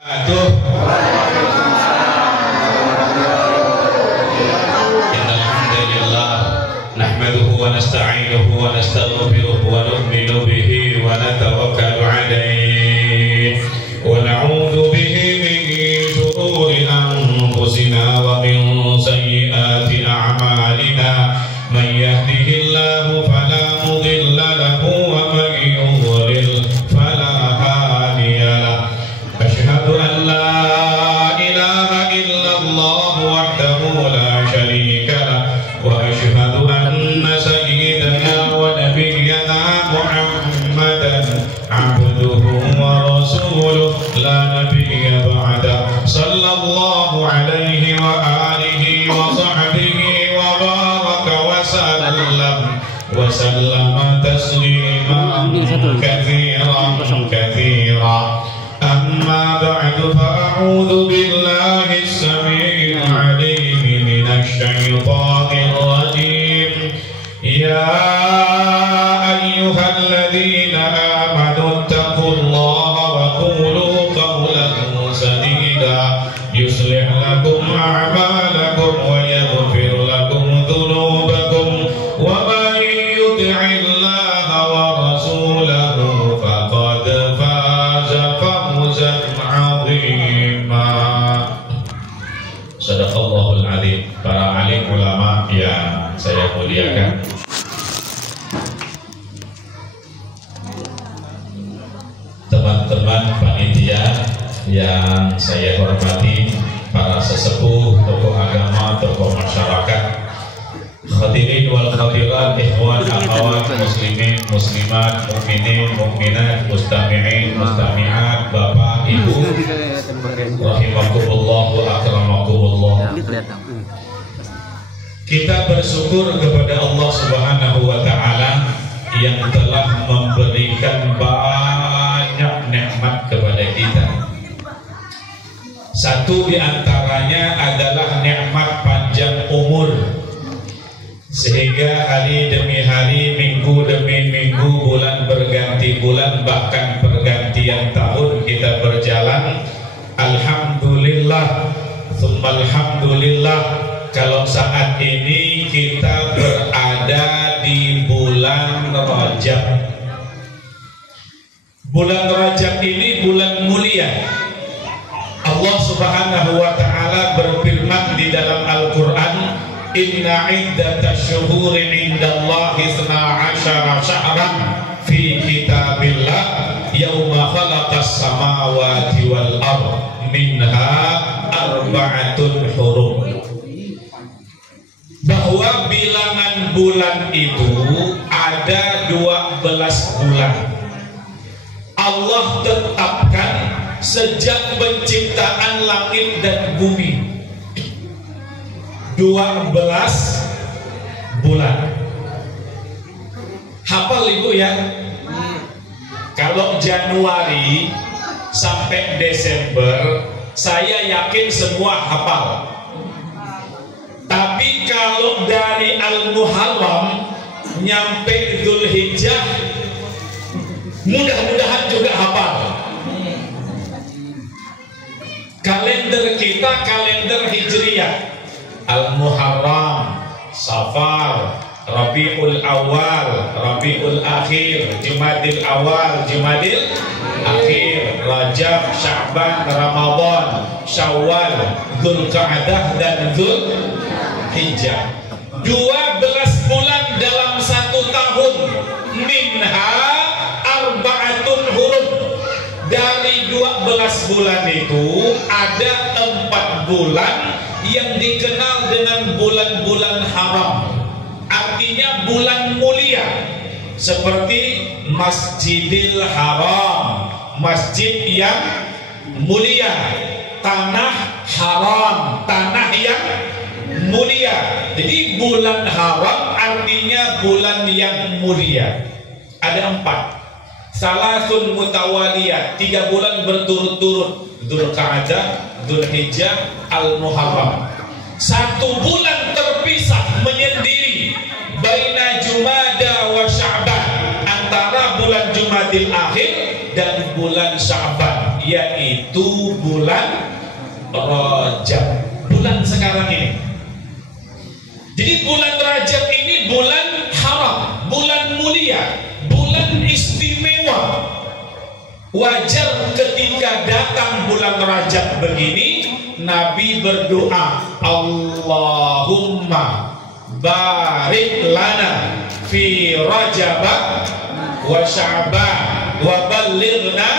Innalhamdulillah nahmaduhu wa nasta'inuhu wa nastaghfiruhu wa nu'minu bihi wa natawakkalu alayhi wa na'udzu bihi min shururi anfusina wa min sayyiati a'malina man yahdihillahu fala mudilla lahu wa man yudlil fala hadiya lahu. Asyhadu an la ilaha illallah wahdahu la syarika lahu wa asyhadu anna sayyidana wa nabiyyana Muhammadan abduhu wa rasuluh la nabiyya ba'da sallallahu alaihi wa alihi wa sahbihi wa baraka wa sallama tasliman katsiran katsiran. أما بعد فأعوذ بالله السميع العليم من الشيطان الرجيم يا أيها الذين آمنوا اتقوا الله وقولوا قولا سديدا يصلح لكم أعمالكم ويغفر لكم ذنوبكم ومن يطع الله ورسوله فقد فاز فوزا عظيما. Sadaqallahul adzim. Para alim ulama yang saya muliakan, teman-teman panitia yang saya hormati, para sesepuh, tokoh agama, tokoh masyarakat, khadirin wal khadirat, ikhwan akhwat, muslimin muslimat, mukminin mukminat, mustami'in mustami'at, bapak ibu rahimakumullah wa akramakumullah. Kita bersyukur kepada Allah Subhanahu wa taala yang telah memberikan banyak nikmat kepada kita. Satu di antaranya adalah nikmat panjang umur, sehingga hari demi hari, minggu demi minggu, bulan berganti bulan, bahkan pergantian tahun kita berjalan. Alhamdulillah, tsumma alhamdulillah, kalau saat ini kita berada di bulan Rajab. Bulan Rajab ini bulan mulia. Allah Subhanahu wa taala berfirman di dalam Al-Qur'an, inna iddatash syuhuri indallahi 12 syahran fi kitabillah yauma khalaqas samawati wal ardh minha arba'atun hurum. Bahwa bilangan bulan itu ada 12 bulan. Allah tetapkan sejak penciptaan langit dan bumi. 12 bulan. Hafal ibu ya? Kalau Januari sampai Desember, saya yakin semua hafal. Tapi kalau dari Al-Muharram nyampe Dzulhijjah, mudah-mudahan juga hafal. Kalender kita kalender Hijriyah. Al-Muharram, Safar, Rabiul Awal, Rabiul Akhir, Jumadil Awal, Jumadil Akhir, Rajab, Sya'ban, Ramadan, Syawal, Dzulqa'dah dan Dzulhijjah. 12 bulan dalam satu tahun. Minha arba'atun hurum. Dari 12 bulan itu ada 4 bulan yang dikenal dengan bulan-bulan haram, artinya bulan mulia, seperti Masjidil Haram, masjid yang mulia, tanah haram, tanah yang mulia. Jadi bulan haram artinya bulan yang mulia. Ada 4, salasun mutawaliyah, 3 bulan berturut-turut, Dzulqa'dah, Dzulhijjah, Al-Muharram. 1 bulan terpisah menyendiri, baina Jumada wa Sya'ban, antara bulan Jumadil Akhir dan bulan Sya'ban, yaitu bulan Rajab, bulan sekarang ini. Jadi bulan Rajab ini bulan haram, bulan mulia, bulan istimewa. Wajar ketika datang bulan Rajab begini, Nabi berdoa, Allahumma barik lana fi Rajab wa Sya'ban wa ballighna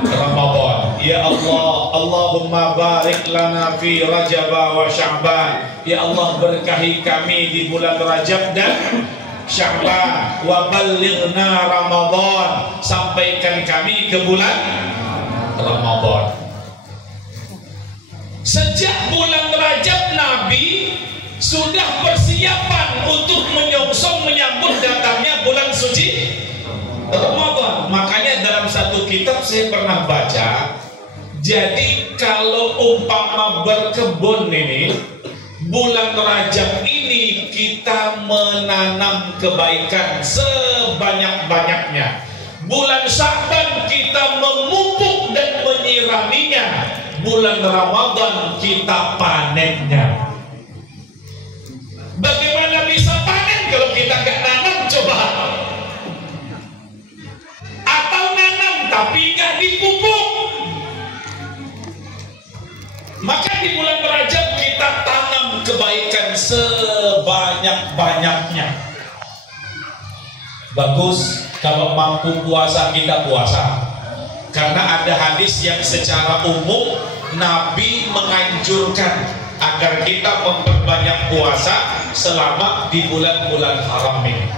Ramadan. Ya Allah, Allahumma barik lana fi Rajab wa Sya'ban. Ya Allah, berkahi kami di bulan Rajab dan Sya'ban, wa ballighna Ramadan, sampaikan kami ke bulan Ramadan. Sejak bulan Rajab Nabi sudah persiapan untuk menyongsong menyambut datangnya bulan suci Ramadan. Makanya dalam satu kitab saya pernah baca, jadi kalau umpama berkebun ini, bulan Rajab ini kita menanam kebaikan sebanyak-banyaknya. Bulan Sya'ban kita memupuk dan menyiraminya. Bulan Ramadan kita panennya. Bagaimana bisa panen kalau kita nggak nanam? Coba. Atau nanam tapi nggak dipupuk. Maka di bulan Rajab kita tanam kebaikan sebanyak-banyaknya. Bagus kalau mampu puasa, kita puasa. Karena ada hadis yang secara umum Nabi menganjurkan agar kita memperbanyak puasa selama di bulan-bulan haram ini.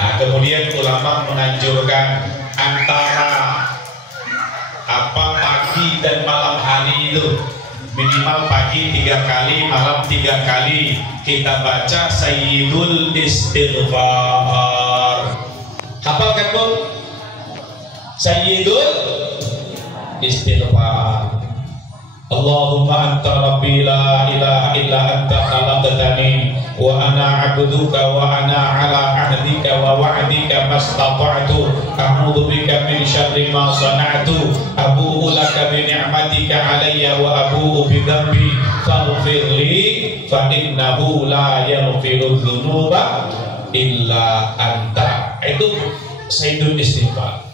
Nah, kemudian ulama menganjurkan antara pagi dan malam hari itu minimal pagi 3 kali, malam 3 kali kita baca Sayyidul Istighfar. Hafalkan Bu? Sayyidul Istighfar. Allahumma anta rabbi la ilaha illa anta khalaqtani wa ana 'abduka wa ana 'ala 'ahdika wa wa'dika mastata'tu a'udzu bika min syarri ma sana'tu abu'u laka bi ni'matika 'alayya wa abu'u bi dhanbi faghfir li fa innahu la yaghfiru dzunuba illa anta. Itu Sayyidul Istighfar.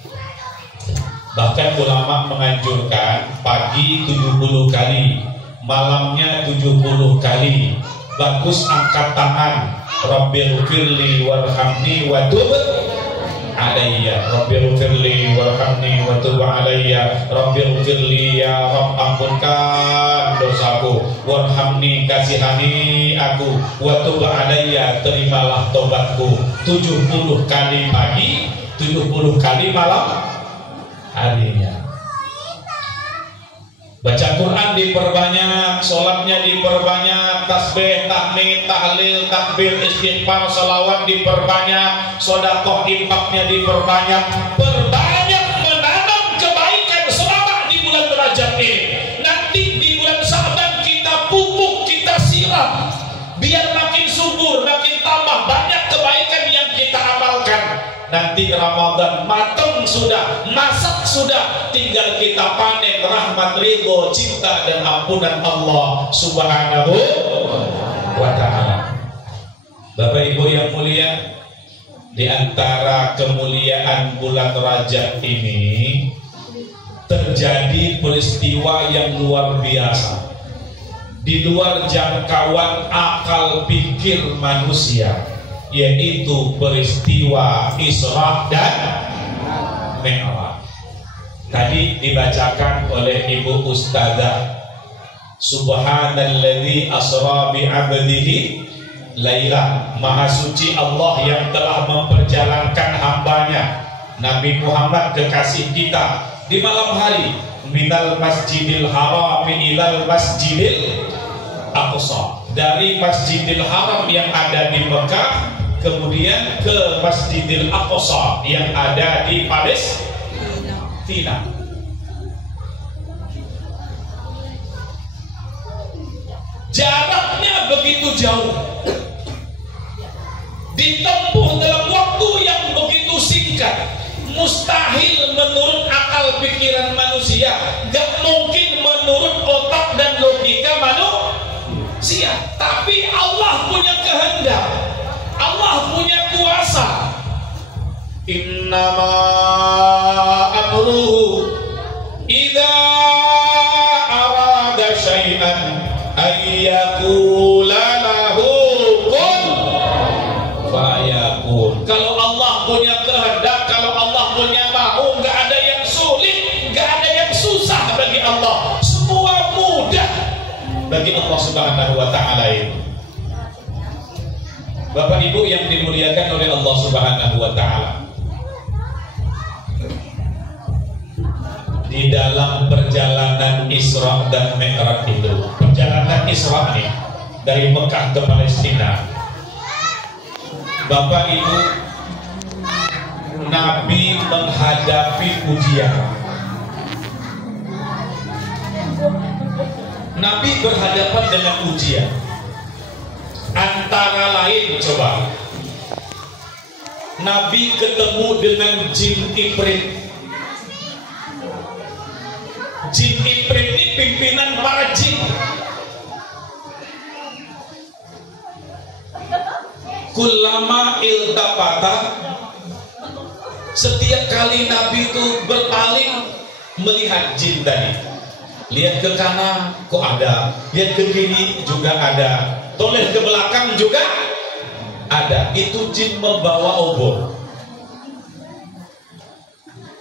Bahkan ulama menganjurkan pagi 70 kali, malamnya 70 kali. Bagus angkat tangan, Rabbighfirli warhamni wa tub alayya, Rabbighfirli warhamni wa tub alayya, Rabbighfirli ya Rabb, ampunkan dosaku, warhamni kasihani aku, wa tub alayya, terimalah tobatku. 70 kali pagi, 70 kali malam harinya. Baca Quran diperbanyak, sholatnya diperbanyak, tasbih, tahmid, tahlil, takbir, istighfar, salawat diperbanyak, sedekah, infaknya diperbanyak. Perbanyak menanam kebaikan selama di bulan Rajab ini. Nanti di bulan Sya'ban kita pupuk, kita siram, biar makin subur, makin tambah banyak kebaikan yang kita amalkan. Nanti Ramadan matang sudah, masak sudah, tinggal kita panen rahmat, ridho, cinta dan ampunan Allah Subhanahu wa ta'ala. Bapak Ibu yang mulia, di antara kemuliaan bulan Rajab ini terjadi peristiwa yang luar biasa, di luar jangkauan akal pikir manusia, yaitu peristiwa Isra dan Mi'raj. Tadi dibacakan oleh Ibu Ustazah, Subhanalladzi asra bi 'abdihi laila, maha suci Allah yang telah memperjalankan hambanya Nabi Muhammad kekasih kita di malam hari, minal masjidil haram ilal masjidil aqsa, dari Masjidil Haram yang ada di Mekah kemudian ke Masjidil Aqsa yang ada di Palestina. Jaraknya begitu jauh, ditempuh dalam waktu yang begitu singkat. Mustahil menurut akal akal pikiran manusia, gak mungkin menurut otak dan logika manusia. Tapi Allah punya kehendak, Allah punya kuasa. Innama amruhu idza arada syai'an ayyaqula lahu kun fayakun. Kalau Allah punya kehendak, kalau Allah punya mau, nggak ada yang sulit, nggak ada yang susah bagi Allah. Semua mudah bagi Allah Subhanahu wa Ta'ala ini. Bapak Ibu yang dimuliakan oleh Allah Subhanahu wa Ta'ala, di dalam perjalanan Isra dan Mi'raj itu, perjalanan Isra nih dari Mekah ke Palestina, Bapak Ibu, Nabi menghadapi ujian. Nabi berhadapan dengan ujian. Antara lain, coba, Nabi ketemu dengan jin Ifrit. Jin Ifrit ini pimpinan para jin. Kullama iltafata, setiap kali Nabi itu berpaling melihat jin tadi, lihat ke kanan kok ada, lihat ke kiri juga ada, toleh ke belakang juga ada. Itu jin membawa obor.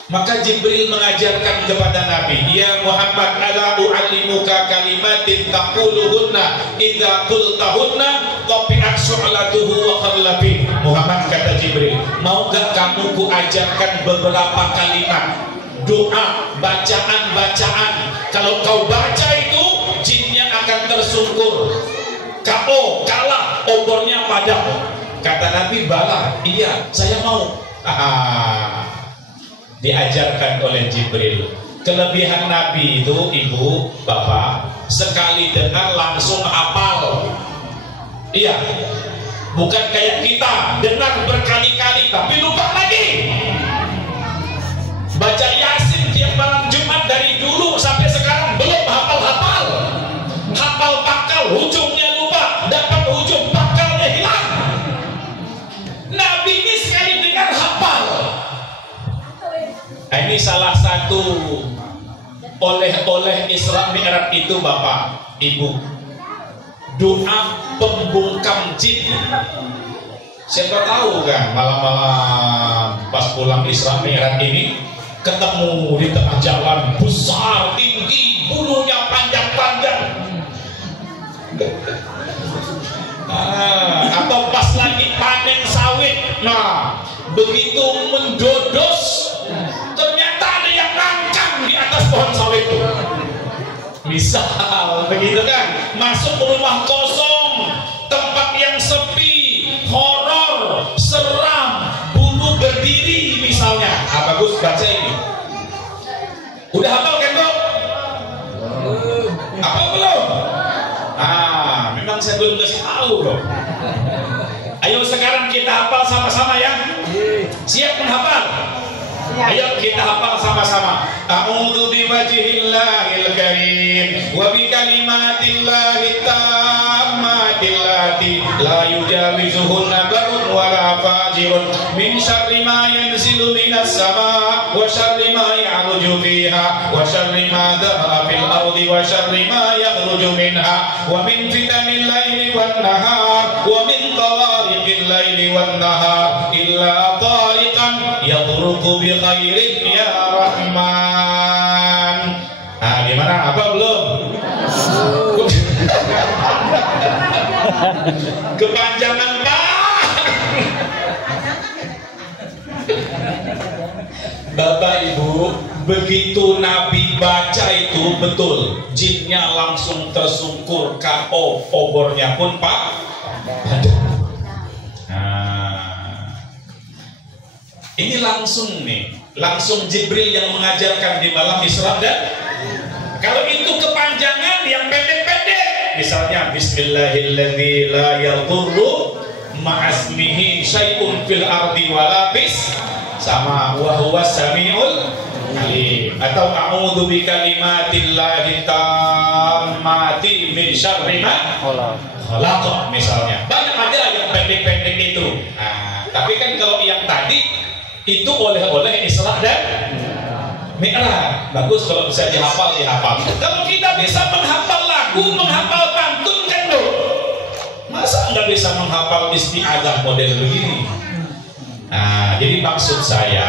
Maka Jibril mengajarkan kepada Nabi, ya Muhammad, ala u'allimuka kalimatin taquluhunna idza qultahunna qafi'at su'latuhu wa khallabi. Muhammad, kata Jibril, mau gak kamu kuajarkan beberapa kalimat doa, bacaan-bacaan, kalau kau baca itu jinnya akan tersungkur, KO, kalah, obornya padam. Kata Nabi, bala, iya saya mau. Diajarkan oleh Jibril. Kelebihan Nabi itu, ibu, bapak, sekali dengar langsung hafal. Iya, bukan kayak kita dengar berkali-kali tapi lupa lagi. Baca Yasin tiap malam Jumat dari dulu sampai sekarang belum hafal-hafal. Hafal pakal, ujungnya lupa, dapat ujung pakalnya hilang. Nabi ini sekali dengar hafal. Ini salah satu oleh-oleh Isra Mi'raj itu, Bapak, Ibu, doa pembungkam jin. Siapa tahu kan malam-malam pas pulang Isra Mi'raj ini ketemu di tengah jalan besar, tinggi, bulunya panjang-panjang. Atau pas lagi panen sawit, nah begitu mendodos ternyata ada yang nangkang di atas pohon sawit itu. Misal begitu kan, masuk rumah kosong, tempat yang sepi, horor, seram, bulu berdiri misalnya. Bagus, baca ini. Udah hafal kan, Bro? Apa belum? Memang saya belum kasih tahu, Bro. Ayo sekarang kita hafal sama-sama ya. Siap menghafal? Ayo kita hafal sama-sama. A'udzu biwajhillahil karim wa bi kalimatillahit tammatil lati la yujawizuhunna barun wala fajirun min syarri ma yanzilu minas sama wa syarri ma ya'ruju fiha wa syarri ma dhahara fil ardi wa syarri ma yakhruju minha wa min fitanil laili wan nahar wa min tawariqil laili wan nahar illa tariqan yadruku bi khairin ya Rahman. Gimana? Apa belum? Kepanjangan Pak. Bapak Ibu, begitu Nabi baca itu betul, jinnya langsung tersungkur, KO, obornya pun Pak. Ini langsung nih, langsung Jibril yang mengajarkan di malam Isra dan kalau itu kepanjangan yang pendek-pendek, misalnya Bismillahilladzi la yadurru ma'asmihi syai'un fil ardi wala bis sama wa huwas samiul alim. Atau a'udzu bikalimatillahi tammati min syarri ma khalaq misalnya. Banyak aja yang pendek-pendek itu. Nah, tapi kan kalau yang tadi itu oleh-oleh Isra dan Mi'raj. Bagus kalau bisa dihafal. Kalau kita bisa menghafal lagu, menghafal pantun kan loh. Masa nggak bisa menghafal isti'adzah model begini? Nah, jadi maksud saya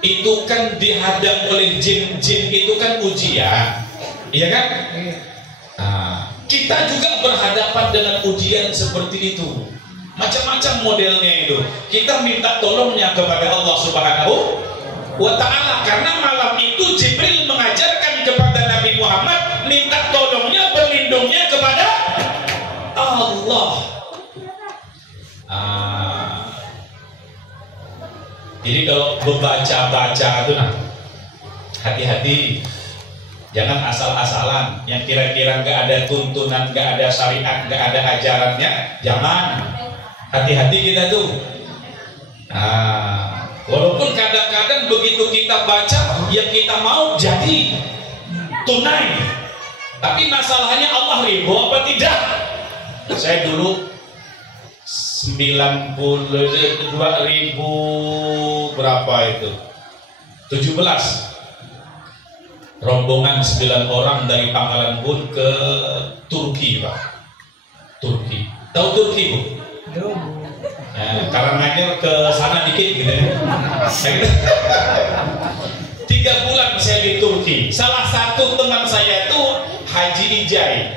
itu kan dihadang oleh jin-jin itu kan ujian, iya kan? Nah, kita juga berhadapan dengan ujian seperti itu, macam-macam modelnya itu. Kita minta tolongnya kepada Allah Subhanahu wa Ta'ala, karena malam itu Jibril mengajarkan kepada Nabi Muhammad minta tolongnya, berlindungnya kepada Allah. Jadi kalau membaca-baca itu hati-hati, jangan asal-asalan yang kira-kira nggak ada tuntunan, nggak ada syariat, nggak ada ajarannya, jangan. Hati-hati kita tuh. Walaupun kadang-kadang begitu kita baca yang kita mau jadi tunai, tapi masalahnya Allah ridho apa tidak? Saya dulu 2000 berapa itu? 17. Rombongan 9 orang dari Pangkalan Bun ke Turki, Pak. Turki. Tahu Turki, Bu? Karanganyar ke sana dikit gitu ya. 3 bulan saya di Turki. Salah satu teman saya itu Haji Ijai,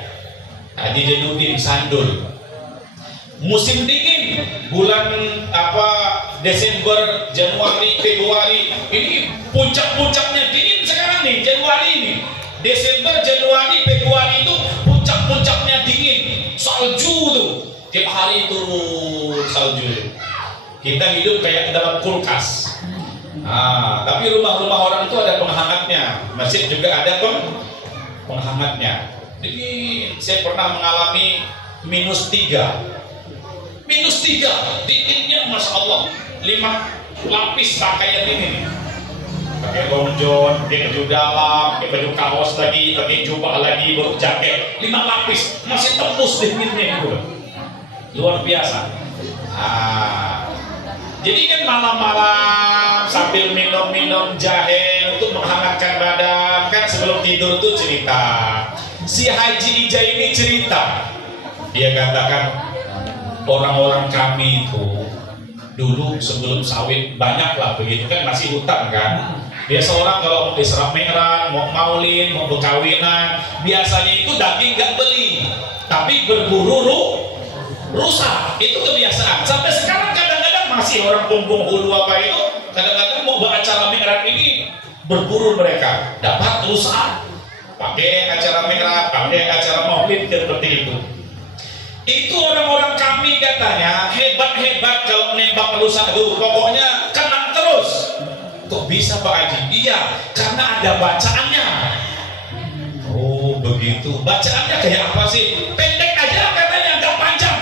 Haji Jainuddin Sandul. Musim dingin, bulan Desember, Januari, Februari, ini puncak-puncaknya dingin sekarang nih, Januari ini. Desember, Januari, Februari itu puncak-puncaknya dingin, salju tuh, tiap hari turun salju. Kita hidup kayak dalam kulkas. Tapi rumah-rumah orang itu ada penghangatnya, masjid juga ada penghangatnya. Jadi saya pernah mengalami -3, dinginnya Masya Allah. 5 lapis pakaian ini, pakai lonjon, pakai baju dalam, pakai baju kaos lagi, pakai jubah lagi, baru jaket, 5 lapis, masih tembus dinginnya itu, luar biasa. Jadi kan malam-malam sambil minum jahe untuk menghangatkan badan, kan sebelum tidur tuh cerita. Si Haji Ijai ini cerita, dia katakan, orang-orang kami itu dulu sebelum sawit banyak lah begitu kan, masih hutan kan. Biasa orang kalau mau Isra Mi'raj, mau maulid, mau berkawinan, biasanya itu daging nggak beli, tapi berburu rusa. Itu kebiasaan. Sampai sekarang kadang-kadang masih orang Bumbung Hulu apa itu, kadang-kadang mau beracara Mi'raj ini berburu mereka, dapat rusa, pakai acara Mi'raj, pakai acara maulid seperti itu. Itu orang-orang kami katanya hebat-hebat kalau nembak rusa itu, pokoknya kena terus. Kok bisa Pak Haji? Iya, karena ada bacaannya. Oh begitu. Bacaannya kayak apa sih? Pendek aja katanya, nggak panjang.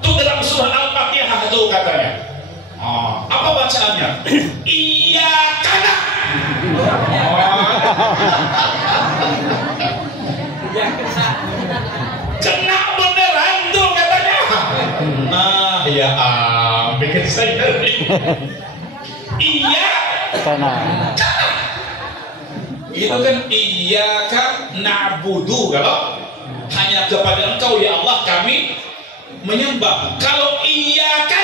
Itu dalam surah Al-Fatihah itu katanya. Apa bacaannya? Iya karena. Kena beneran tuh katanya. Nah ya bikin saya iya karena itu kan iyyaka na'budu, kalau hanya kepada Engkau ya Allah kami menyembah. Kalau iyyaka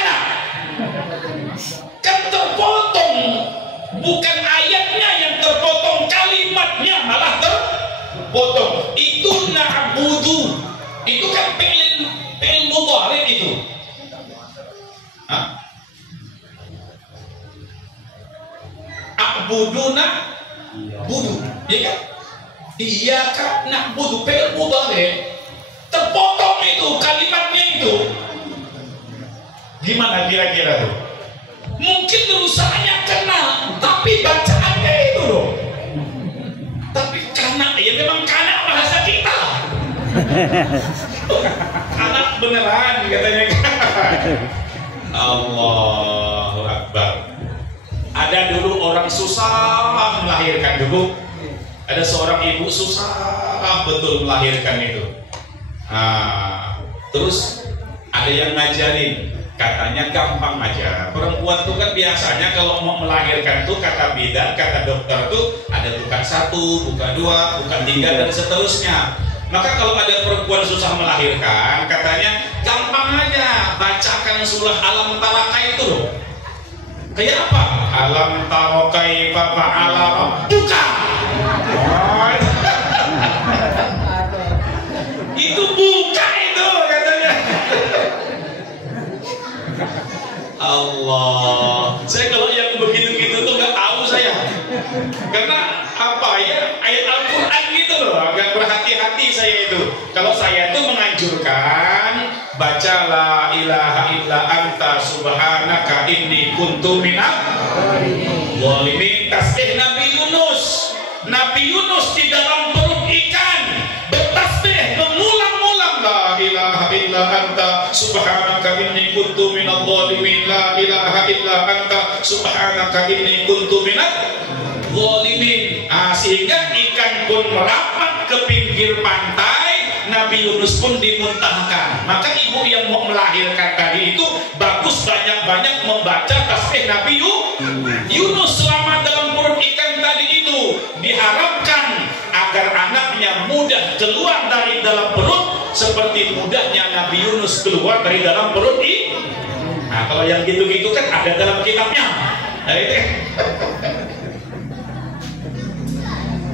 kan terpotong, bukan ayatnya yang terpotong, kalimatnya malah terpotong. Itu na'budu itu kan fi'il mudhari itu. A'buduna budu, ya kan? Iyyaka na'budu fi'il mudhari, terpotong itu kalimatnya itu. Gimana kira-kira tuh? Mungkin rusaknya kena, tapi bacaannya itu loh. Tapi karena ya memang karena bahasa kita. Anak beneran katanya. Allahu Akbar. Ada dulu orang susah melahirkan dulu. Ada seorang ibu susah betul melahirkan itu. Terus ada yang ngajarin, katanya gampang aja. Perempuan tuh kan biasanya kalau mau melahirkan tuh kata bidan, kata dokter tuh ada bukan 1, bukan 2, bukan 3 dan seterusnya. Maka kalau ada perempuan susah melahirkan, katanya gampang aja, bacakan surah Alam Tara itu loh. Kayak apa? Alam tara kaifa fa'ala rabbuka. Itu buka itu katanya. Allah. Saya kalau yang begitu-gitu tuh nggak tahu saya. Karena apa ya? Ayat Al-Qur'an gitu loh. Agak berhati-hati saya itu. Kalau saya itu menganjurkan baca la ilaha illa anta subhanaka inni kuntu minadz zalimin. Tasbih Nabi Yunus. Nabi Yunus di dalam perut ikan bertasbih mengulang-ulang la ilaha illa anta subhanaka inni kuntu minadz zalimin, la ilaha illa anta subhanaka inni kuntu minadz zalimin. Sehingga ikan pun merapat ke pinggir pantai, Nabi Yunus pun dimuntahkan. Maka ibu yang mau melahirkan tadi itu bagus banyak-banyak membaca tasbih Nabi Yunus selama dalam perut ikan tadi itu. Diharapkan agar anaknya mudah keluar dari dalam perut seperti mudahnya Nabi Yunus keluar dari dalam perut ikan. Kalau yang gitu-gitu kan ada dalam kitabnya.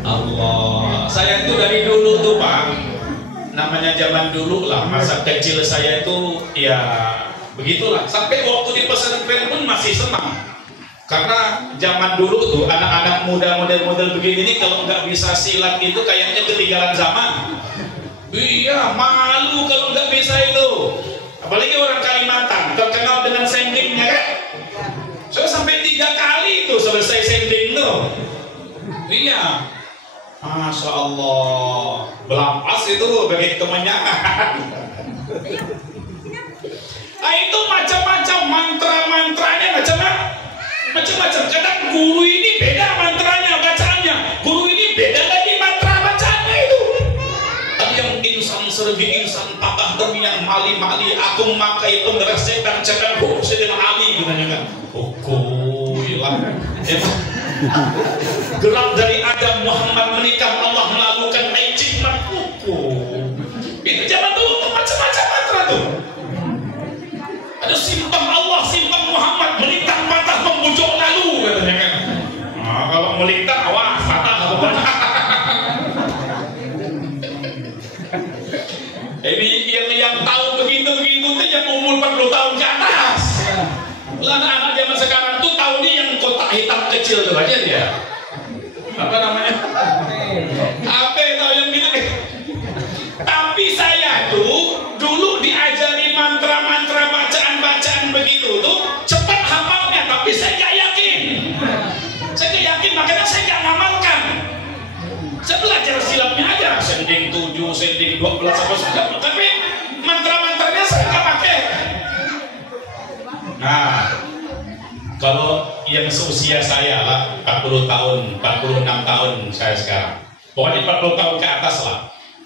Allah, saya itu dari dulu tuh Pak, namanya zaman dulu lah, masa kecil saya itu ya begitulah. Sampai waktu di pesantren pun masih senang, karena zaman dulu tuh anak-anak muda model-model begini nih kalau nggak bisa silat itu kayaknya ketinggalan zaman. Iya, malu kalau nggak bisa itu. Apalagi orang Kalimantan terkenal dengan sendingnya kan. Saya sampai 3 kali itu selesai sending tuh. Iya. Masya Allah, belampas itu bagi kemenyangan. Itu macam-macam mantra-mantranya macam-macam. Kadang guru ini beda mantranya bacaannya, guru ini beda lagi mantra bacaannya itu. Ada yang insan sergi insan patah demi yang mali-mali aku memakai pengeras setan jangan sedang ali katanya kan. Hilang. Gerak dari Adam Muhammad menikah Allah melakukan hikmat hukum. Itu zaman dulu macam-macam mantra tuh. Ada simpang Allah, simpang Muhammad melintang patah membujuk lalu katanya kan. Kalau melintang awas patah apa patah. Ini yang tahu begitu-begitu tuh yang umur 40 tahun ke atas. Anak-anak zaman sekarang tuh tahu nih yang kotak hitam kecil tuh aja dia. Apa namanya? Apa tahu yang gitu nih. Tapi saya tuh dulu diajari mantra-mantra bacaan-bacaan begitu tuh cepat hafalnya, tapi saya nggak yakin. Saya nggak yakin makanya saya nggak ngamalkan. Saya belajar silatnya aja, sending 7, sending 12 apa segala, tapi mantra-mantranya saya nggak pakai. Nah, kalau yang seusia saya lah 40 tahun, 46 tahun saya sekarang. Pokoknya 40 tahun ke atas lah.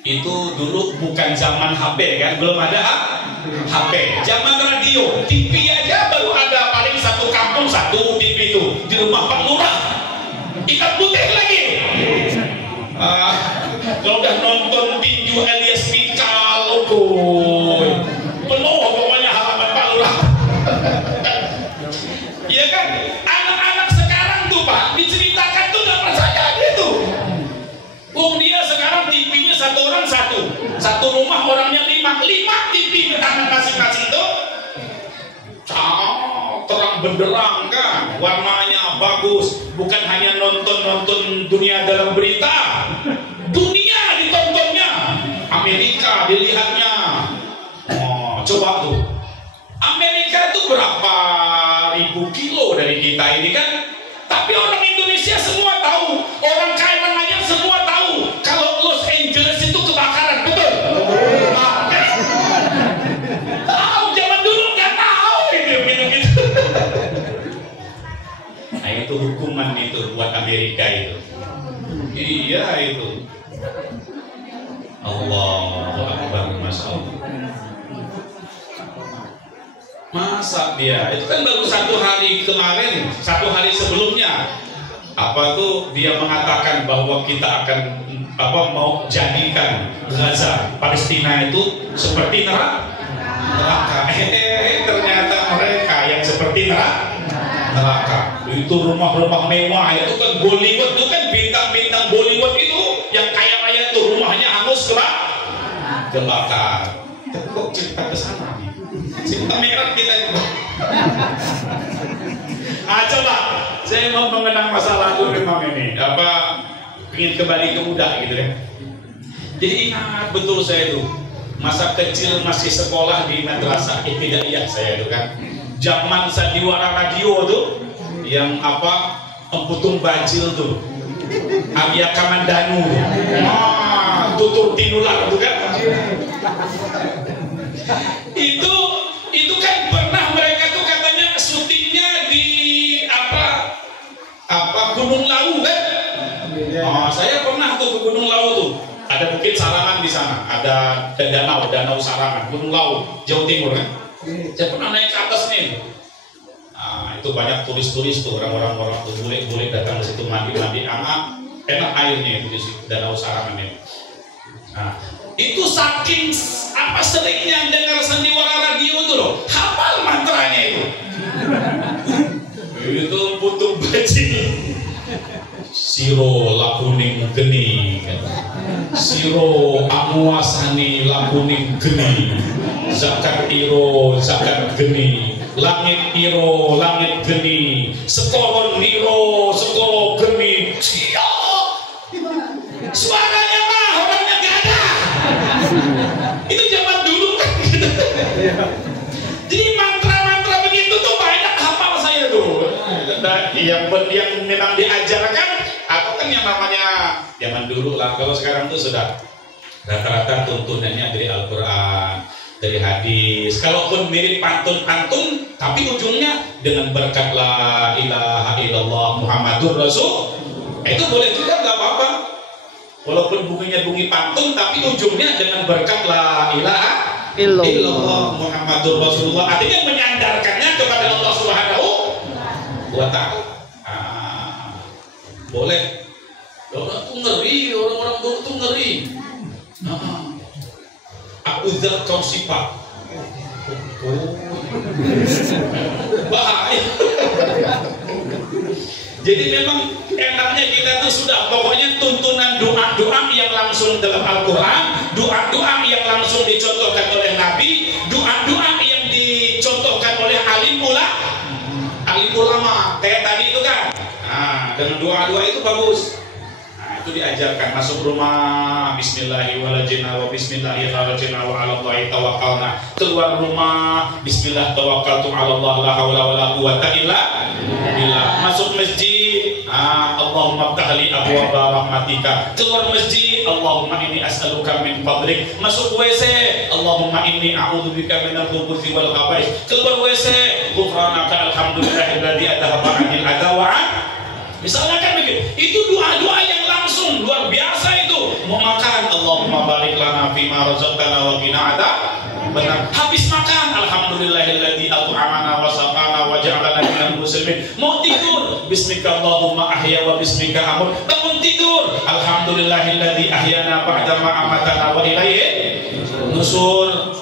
Itu dulu bukan zaman HP kan, belum ada HP. Zaman radio, TV aja baru ada paling satu kampung satu TV itu di rumah Pak Lurah. Hitam putih lagi. Kalau udah nonton tinju Elias Pikal, penuh pokoknya halaman Pak Lurah. Ya kan, anak-anak sekarang tuh Pak diceritakan tuh nggak percaya gitu. Dia sekarang TV-nya satu orang satu rumah orangnya 5 TV ke tangan masing-masing tuh. Terang benderang kan, warnanya bagus. Bukan hanya nonton dunia dalam berita, dunia ditontonnya, Amerika dilihatnya. Coba tuh, Amerika itu berapa ribu kilo dari kita ini kan, tapi orang Indonesia semua tahu, orang Kalimantan semua tahu kalau Los Angeles itu kebakaran, betul? Tahu, zaman dulu nggak tahu gitu. Nah itu Iya itu. Allahu Akbar, Masya Allah. Masa dia, itu kan baru 1 hari kemarin, 1 hari sebelumnya. Apa tuh dia mengatakan bahwa kita akan mau jadikan Gaza, Palestina itu seperti neraka. Ternyata mereka yang seperti neraka. Itu rumah-rumah mewah, itu kan Bollywood, itu kan bintang-bintang Bollywood itu yang kaya raya itu rumahnya hangus kebakar. Kok cerita ke sana nih? Cerita merah kita itu. Coba saya mau mengenang masa lalu memang ini ingin kembali ke muda gitu ya. Jadi ingat betul saya itu masa kecil masih sekolah di madrasah ibtidaiyah saya itu kan. Zaman sandiwara radio tuh yang emputung bajil tuh. Arya Kamandanu. Tutur tinular tuh kan. Itu kan pernah mereka tuh katanya syutingnya di Gunung Lawu kan? Saya pernah tuh ke Gunung Lawu tuh. Ada Bukit Sarangan di sana, ada danau Sarangan, Gunung Lawu, Jawa Timur kan? Saya pernah naik ke atas nih. Itu banyak turis-turis tuh, orang-orang tuh boleh datang ke situ mandi enak airnya itu di situ, danau Sarangan ini. Itu saking seringnya dengar sandiwara radio itu loh, hafal mantranya itu. Itu putung bajil. Siro lakuning geni, siro amuasani lakuning geni, zakat iro zakat geni, langit iro langit geni, sekoron iro sekoro geni. Suaranya mah orangnya gak ada. Itu zaman dulu kan gitu. Jadi mantra-mantra begitu tuh banyak hafal saya tuh. Yang memang diajarkan atau kan yang namanya zaman dulu lah. Kalau sekarang tuh sudah rata-rata tuntunannya dari Al-Quran, dari hadis. Kalaupun mirip pantun-pantun, tapi ujungnya dengan berkat la ilaha illallah Muhammadur Rasul, itu boleh juga, nggak apa-apa. Walaupun bunyinya bunyi pantun, tapi ujungnya dengan berkat la ilaha illallah Muhammadur Rasulullah. Artinya menyandarkannya kepada Allah Subhanahu wa Ta'ala. Boleh. Orang tuh ngeri, orang-orang dulu tuh ngeri. Aku zat kau sifat. Bahaya. Jadi memang enaknya kita tuh sudah pokoknya tuntunan doa-doa yang langsung dalam Al-Quran, doa-doa yang langsung dicontohkan oleh Nabi, doa-doa yang dicontohkan oleh alim ulama kayak tadi itu kan. Dengan doa-doa itu bagus. Itu diajarkan masuk rumah bismillahirrahmanirrahim wa bismillahirrahmanirrahim wa 'alallahi tawakkalna. Keluar rumah bismillah tawakkaltu 'alallah la haula wala quwwata illa billah. Masuk masjid Allahumma ftahli abwaaba rahmatika. Keluar masjid Allahumma inni as'aluka min fadlik. Masuk WC Allahumma inni a'udzubika minal khubuthi wal khaba'ith. Keluar WC ghufranaka alhamdulillahilladzi adhaba 'anil adha wa misalnya kan begitu. Itu doa-doa yang langsung luar biasa itu. Mau makan Allahumma barik lana fima razaqtana wa qina adzab. Benar. Habis makan alhamdulillahilladzi at'amana wa saqana wa ja'alana minal muslimin. Mau tidur bismika Allahumma ahya wa bismika amut. Bangun tidur alhamdulillahilladzi ahyana ba'da ma amatana wa ilaihi nusur.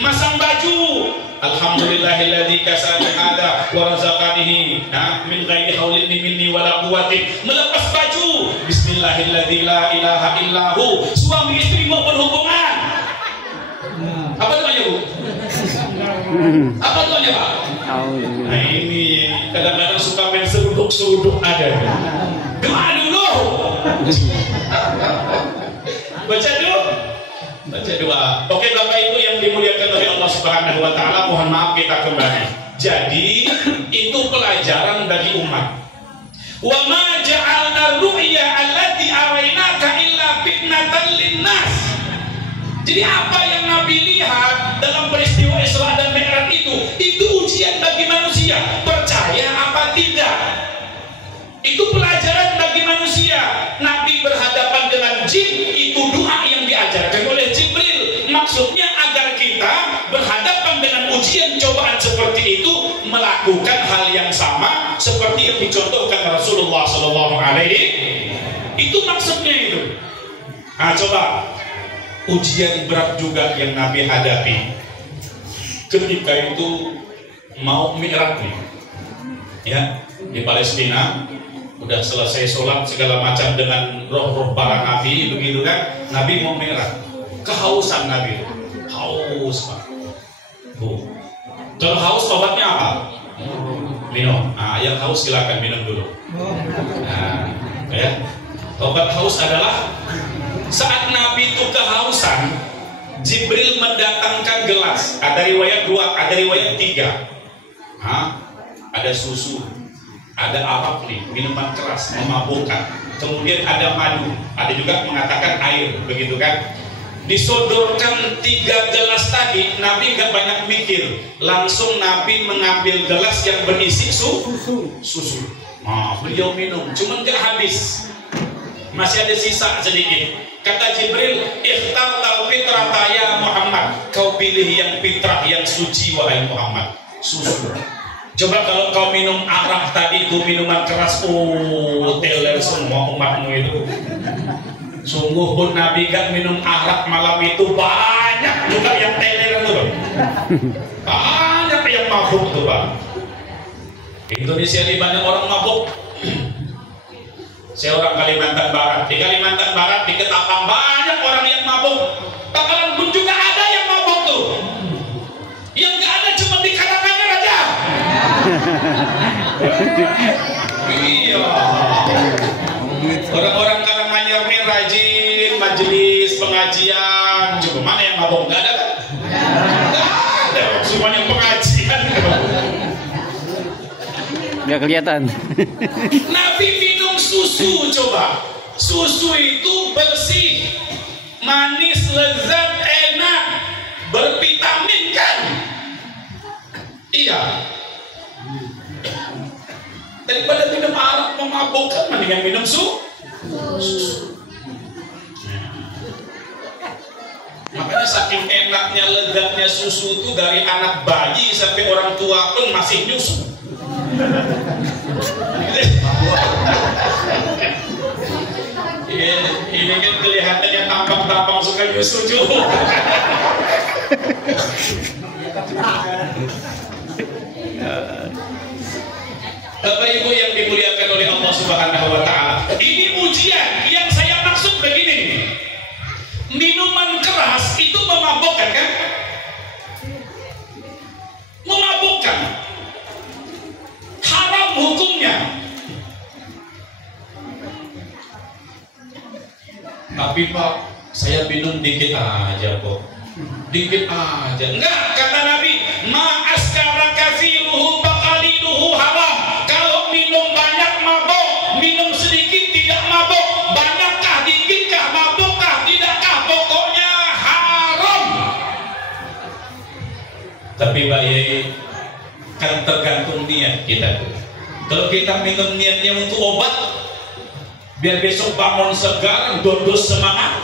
Masang baju alhamdulillahilladzi kasani hada wa razaqanihi min ghairi haulin minni wala quwwatin. Melepas baju bismillahilladzi la ilaha illahu. Suami istri mau berhubungan. Apa namanya Bu? Apa namanya Pak? Nah ini kadang-kadang suka main seruduk-seruduk ada. Doa dulu. Baca dulu. Baca doa. Oke Bapak Ibu yang dimuliakan oleh Allah Subhanahu wa Ta'ala, mohon maaf kita kembali. Jadi itu pelajaran bagi umat. Wa ma ja'alna ru'ya allati arainaka illa fitnatan linnas. Jadi apa yang Nabi lihat dalam peristiwa Isra dan Mi'raj itu ujian bagi manusia. Percaya apa tidak? Itu pelajaran bagi manusia. melakukan hal yang sama seperti yang dicontohkan Rasulullah Sallallahu Alaihi. Itu maksudnya itu. Nah, coba ujian berat juga yang Nabi hadapi ketika itu mau mi'raj nih, ya, di Palestina. Udah selesai sholat segala macam dengan roh-roh para nabi, begitu kan? Nabi mau mi'raj, kehausan Nabi, haus Pak. Kalau haus obatnya apa? Minum. Nah, yang haus silakan minum dulu. Nah, ya, obat haus adalah saat Nabi itu kehausan, Jibril mendatangkan gelas. Ada riwayat 2, ada riwayat 3. Ada susu, ada arak nih, minuman keras, memabukkan. Kemudian ada madu, ada juga mengatakan air, begitu kan? Disodorkan 3 gelas tadi, Nabi nggak banyak mikir, langsung Nabi mengambil gelas yang berisi susu. Nah, beliau minum, cuman nggak habis, masih ada sisa sedikit. Kata Jibril, ikhtartal fitrata ya Muhammad, kau pilih yang fitrah, yang suci wahai Muhammad, susu. Coba kalau kau minum arak tadi itu, minuman keras, teler semua umatmu itu. Sungguh pun Nabi gak minum arak malam itu, banyak juga yang teler itu, banyak yang mabuk tuh Pak. Indonesia ini banyak orang mabuk. Saya orang Kalimantan Barat. Di Kalimantan Barat, di Ketapang banyak orang yang mabuk. Bakalan pun juga ada yang mabuk tuh. Yang gak ada cuma di Karanganyar aja. Iya. Orang-orang Karanganyar ini rajin majelis pengajian. Coba mana yang mabuk? Gak ada kan? Gak ada. Semuanya pengajian. Gak kelihatan. Nabi minum susu, coba. Susu itu bersih, manis, lezat, enak, bervitamin kan? Iya. Daripada minum arak memabukkan, mendingan minum susu. Makanya saking enaknya, lezatnya susu itu, dari anak bayi sampai orang tua pun masih nyusu. Ini kan kelihatannya tampang-tampang suka nyusu juga. Bapak Ibu yang dimuliakan oleh Allah Subhanahu wa Ta'ala, ini ujian. Yang saya maksud begini, minuman keras itu memabukkan kan? Memabukkan. Haram hukumnya. Tapi Pak, saya minum dikit aja kok. Dikit aja. Enggak, kata Nabi, ma askara katsiruhu faqaliluhu haram. Kalau minum banyak mabuk, minum sedikit tidak mabuk. Banyakkah, dikitkah, mabukkah, tidakkah, pokoknya haram. Tapi Pak Yai, kan tergantung niat kita tuh. Kalau kita minum niatnya untuk obat, biar besok bangun segar, dodos semangat.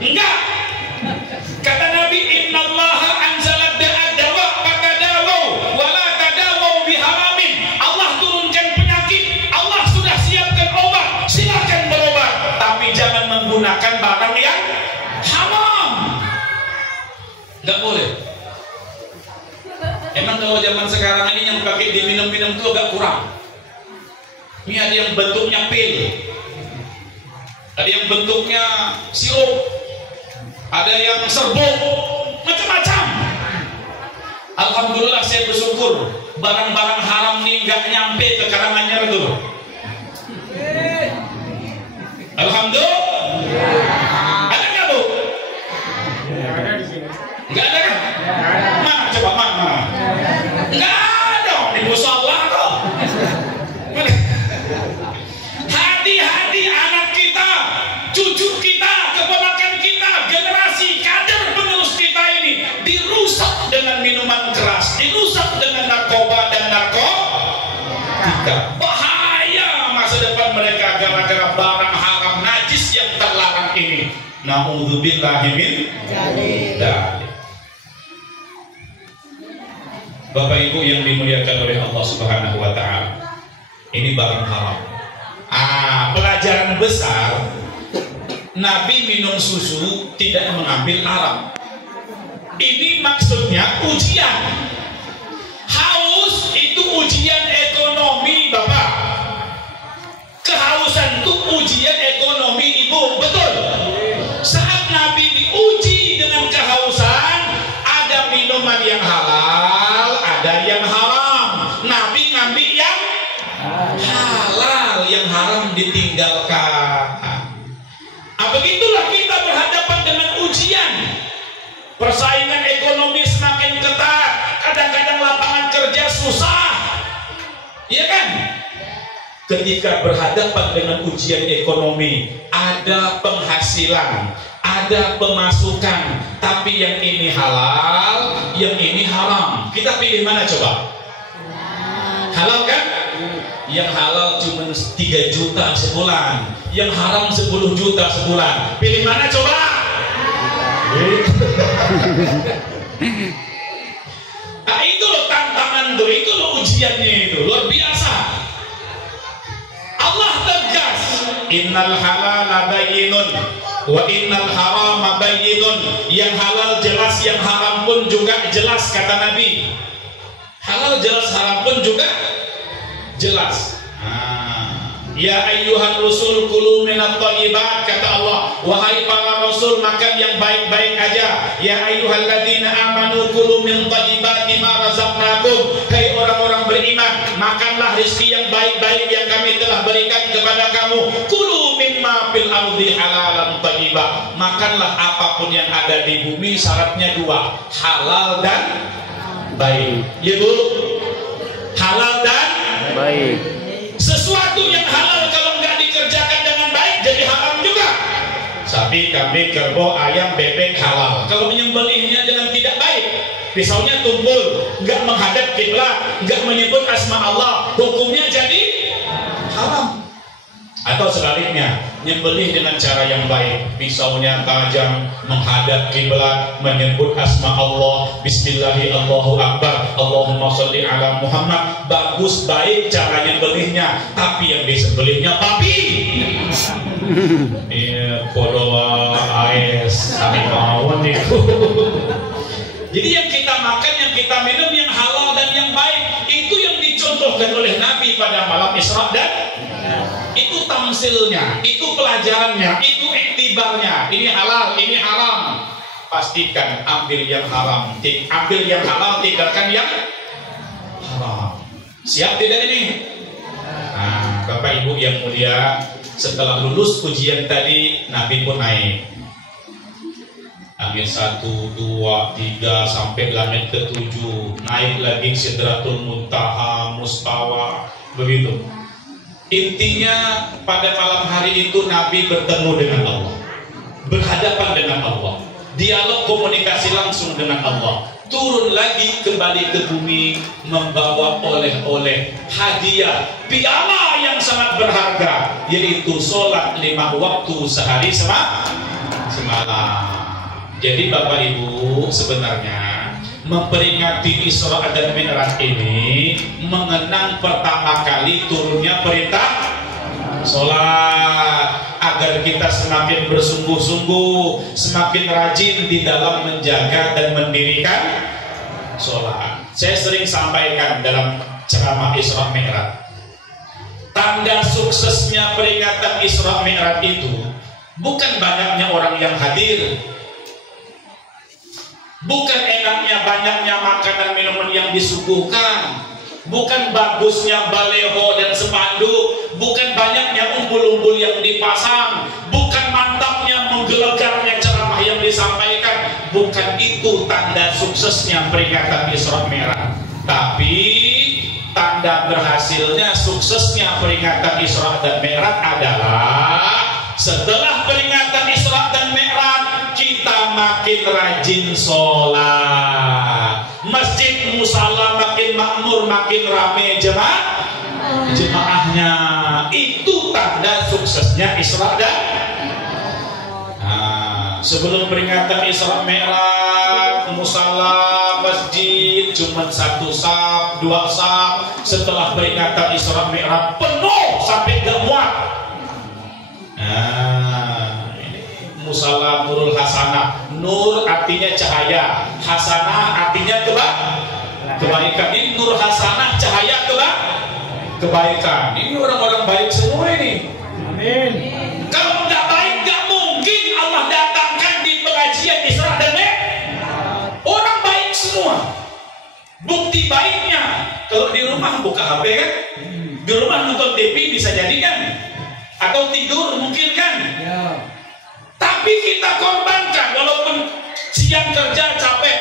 Enggak. Kata Nabi, innallaha anzala da'a fatadawu wa la tadawu biharamin. Allah turunkan penyakit, Allah sudah siapkan obat, silakan berobat, tapi jangan menggunakan barang yang haram. Enggak boleh. Emang kalau zaman sekarang ini yang pakai diminum-minum itu agak kurang. Ini ada yang bentuknya pil, ada yang bentuknya sirup, ada yang serbuk, macam-macam. Alhamdulillah saya bersyukur barang-barang haram ini nggak nyampe ke Karanganyar itu. Alhamdulillah. Ada nggak Bu? Nggak ada kan? Mana coba mana? Nggak ada di mushola kok. Hati-hati anak kita, cucu kita, keponakan kita, generasi kader penerus kita ini dirusak dengan minuman keras, dirusak dengan narkoba dan narkotika. Bahaya masa depan mereka gara-gara barang haram najis yang terlarang ini. Na'udzubillahi min dzalik. Bapak Ibu yang dimuliakan oleh Allah Subhanahu wa taala. Ini barang haram. Pelajaran besar, Nabi minum susu tidak mengambil arang. Ini maksudnya ujian. Haus itu ujian ekonomi, Bapak. Kehausan itu ujian ekonomi, Ibu. Betul. Saat Nabi diuji dengan kehausan, ada minuman yang halal, ada yang haram. Nabi ngambil yang halal, yang haram ditinggalkan. Begitulah kita berhadapan dengan ujian. Persaingan ekonomi semakin ketat. Kadang-kadang lapangan kerja susah. Iya kan? Ketika berhadapan dengan ujian ekonomi, ada penghasilan, ada pemasukan, tapi yang ini halal, yang ini haram. Kita pilih mana coba? Halal kan? Yang halal cuma 3 juta sebulan, yang haram 10 juta sebulan. Pilih mana coba? Nah itu loh tantangan tuh, itu loh ujiannya itu, luar biasa. Allah tegas, innal halala bayyinun wa innal harama bayyinun. Yang halal jelas, yang haram pun juga jelas, kata Nabi. Halal jelas, haram pun juga jelas. Ya ayyuhan rusul kulu minat thayyibat, kata Allah. Wahai para rasul, makan yang baik-baik aja. Ya ayyuhalladzina amanu kulu min thayyibati ma razaqnakum. Hai orang-orang beriman, makanlah rezeki yang baik-baik yang kami telah berikan kepada kamu. Kulu mimma fil ardi halalan thayyiba. Makanlah apapun yang ada di bumi, syaratnya 2, halal dan baik. Ya Bu, halal dan baik. Sesuatu yang halal kalau nggak dikerjakan dengan baik jadi haram juga. Sapi, kambing, kerbau, ayam, bebek halal. Kalau menyembelihnya dengan tidak baik, pisaunya tumpul, nggak menghadap kiblat, nggak menyebut asma Allah, hukumnya jadi haram. Atau sebaliknya, nyembelih dengan cara yang baik, pisaunya tajam, menghadap kiblat, menyebut asma Allah, bismillahi Allahu akbar, Allahumma sholli ala Muhammad. Bagus, baik cara nyembelihnya, tapi yang disembelihnya babi. Iya, podo AS, kami mawon itu. Jadi yang kita makan, yang kita minum, yang halal dan yang baik, itu yang dicontohkan oleh Nabi pada malam Isra dan itu tamsilnya, itu pelajarannya, itu iktibarnya. Ini halal, ini haram. Pastikan ambil yang haram, ambil yang halal, tinggalkan yang haram. Siap tidak ini? Nah, Bapak Ibu yang mulia, setelah lulus ujian tadi, Nabi pun naik. Ambil 1, 2, 3 sampai langit ke-7, naik lagi Sidratul Muntaha, Mustawa, begitu. Intinya pada malam hari itu Nabi bertemu dengan Allah, berhadapan dengan Allah, dialog komunikasi langsung dengan Allah. Turun lagi kembali ke bumi membawa oleh-oleh, hadiah, piala yang sangat berharga, yaitu sholat 5 waktu sehari semalam. Jadi Bapak Ibu, sebenarnya memperingati Isra dan Mi'raj ini mengenang pertama kali turunnya perintah sholat, agar kita semakin bersungguh-sungguh, semakin rajin di dalam menjaga dan mendirikan sholat. Saya sering sampaikan dalam ceramah Isra Mi'raj, tanda suksesnya peringatan Isra Mi'raj itu bukan banyaknya orang yang hadir, bukan enaknya banyaknya makanan minuman yang disuguhkan, bukan bagusnya baleho dan spanduk, bukan banyaknya umbul-umbul yang dipasang, bukan mantapnya menggelegarnya ceramah yang disampaikan. Bukan itu tanda suksesnya peringatan Isra Mi'raj. Tapi tanda berhasilnya, suksesnya peringatan Isra dan Mi'raj adalah setelah peringatan Isra dan Mi'raj kita makin rajin sholat, masjid musala makin makmur, makin rame jemaahnya. Itu tanda suksesnya Isra dan sebelum peringatan Isra Mi'raj, musala masjid cuma 1 saf, 2 saf. Setelah peringatan Isra Mi'raj penuh sampai gak muat. Nah, ini musala Nurul Hasanah. Nur artinya cahaya, hasanah artinya kebaikan. Ini Nur Hasanah, cahaya kebaikan. Ini orang-orang baik semua ini. Amin. Kalau nggak baik nggak mungkin Allah datangkan di pengajian Isra dan Mi'raj. Orang baik semua. Bukti baiknya kalau di rumah buka HP kan, di rumah nonton TV bisa jadi kan, atau tidur mungkin kan. Ya. Tapi kita korbankan, walaupun siang kerja capek,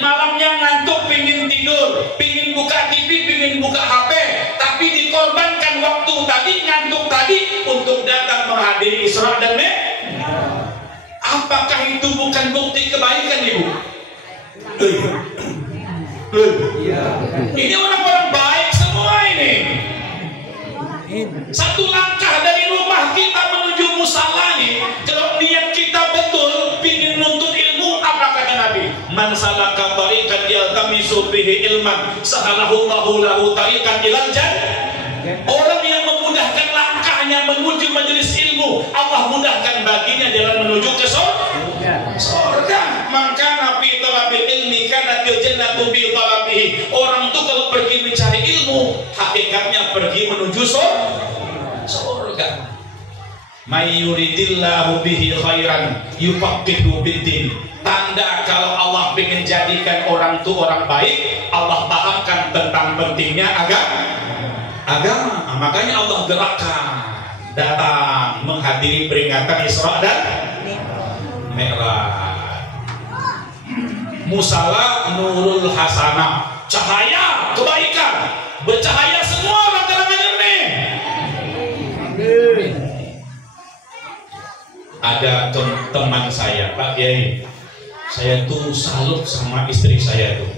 malamnya ngantuk, pingin tidur, pingin buka TV, pingin buka HP, tapi dikorbankan waktu tadi, ngantuk tadi untuk datang menghadiri Isra dan Mi'raj. Apakah itu bukan bukti kebaikan, Ibu? Ini orang-orang baik semua ini. Satu langkah dari rumah kita menuju musala nih, kalau niat kita betul pingin nuntut ilmu, apa kata Nabi? Man salaka tariqan yaltamisu bihi ilman sahalahu Allahu lahu tariqan ilal jannah. Orang yang memudahkan langkahnya menuju majelis ilmu, Allah mudahkan baginya jalan menuju ke surga. Maka Nabi talabil ilmi kana jannatu bi talabihi. Orang itu kalau pergi mencari ilmu, hakikatnya pergi menuju surga. May yuridillahu bihi khairan yufaqihu biddin. Tanda kalau Allah ingin jadikan orang itu orang baik, Allah pahamkan tentang pentingnya agama. Makanya Allah gerakkan datang menghadiri peringatan Isra dan Mi'raj. Musala Nurul Hasanah, cahaya kebaikan, bercahaya semua orang kalangan ini. Ada teman saya, Pak Kiai, saya tuh salut sama istri saya tuh.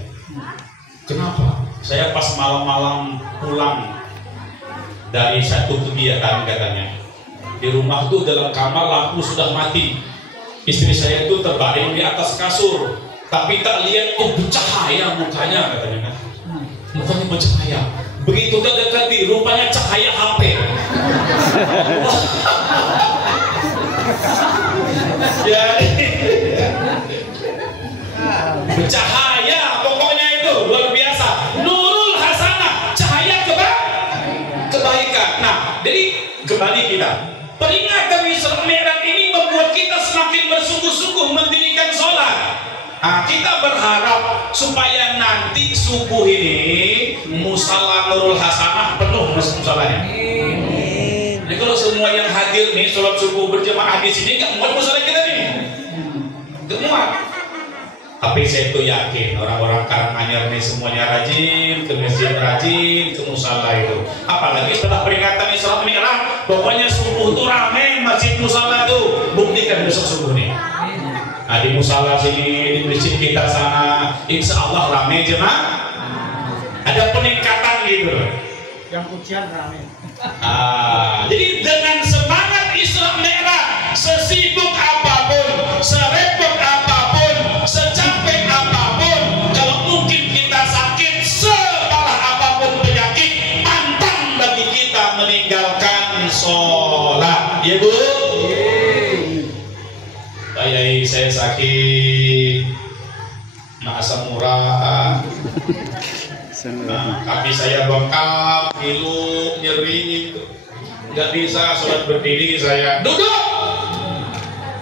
Kenapa? Saya pas malam-malam pulang dari satu kegiatan katanya, di rumah tuh dalam kamar lampu sudah mati, istri saya tuh terbaring di atas kasur, tapi tak lihat bercahaya mukanya katanya kan, mukanya bercahaya. Begitu dekat rupanya cahaya HP. Bercahaya pokoknya itu luar biasa. Nurul Hasanah, cahaya kebaikan. Nah, jadi kembali kita, peringatan Isra Mi'raj ini membuat kita semakin bersungguh-sungguh mendirikan sholat. Nah, kita berharap supaya nanti subuh ini musala Nurul Hasanah penuh musalanya. Jadi kalau semua yang hadir nih sholat subuh berjamaah di sini nggak muat musalah kita nih, nggak muat. Tapi saya tuh yakin orang-orang Karanganyar ini semuanya rajin ke masjid, rajin ke musala itu. Apalagi setelah peringatan Isra Mi'raj, pokoknya subuh tuh rame masjid musala tuh. Buktikan besok subuh nih. Nah, di musala sini, di masjid kita sana, insya Allah rame jemaah. Ada peningkatan gitu. Yang ujian rame. Jadi dengan semangat Isra Mi'raj, sesibuk apapun, serepot apapun, secapek apapun, kalau mungkin kita sakit, separah apapun penyakit, pantang bagi kita meninggalkan sholat. Ya Bu? Ayai saya sakit, asam murah, kaki saya bengkak, ngilu, nyeri, nggak bisa sholat berdiri, saya duduk,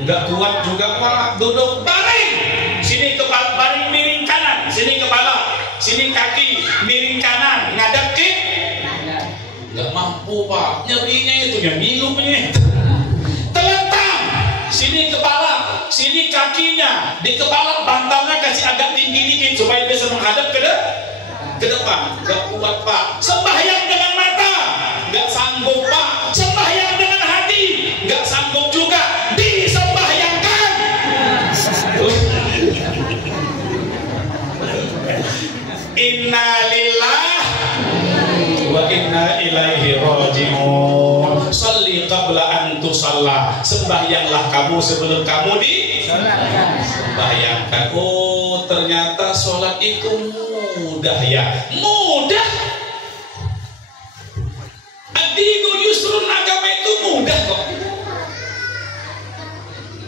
nggak kuat juga Pak, duduk, baring, sini kepala, baring miring kanan, sini kepala, sini kaki, miring kanan, ngadap ke, nggak mampu Pak, nyerinya itu, yang ngilunya, telentang, sini kepala, sini kakinya, di kepala bantalnya kasih agak tinggi dikit supaya bisa menghadap ke depan. Gak kuat Pak. Sembahyang dengan mata, gak sanggup Pak. Sembahyang dengan hati, gak sanggup juga. Disembahyangkan. Inna lillahi wa inna ilaihi raji'un. Sholli qabla an tusalla. Sembahyanglah kamu sebelum kamu Bayangkan, oh ternyata sholat itu mudah ya. Mudah. Ad-dinu yusrun, agama itu mudah kok.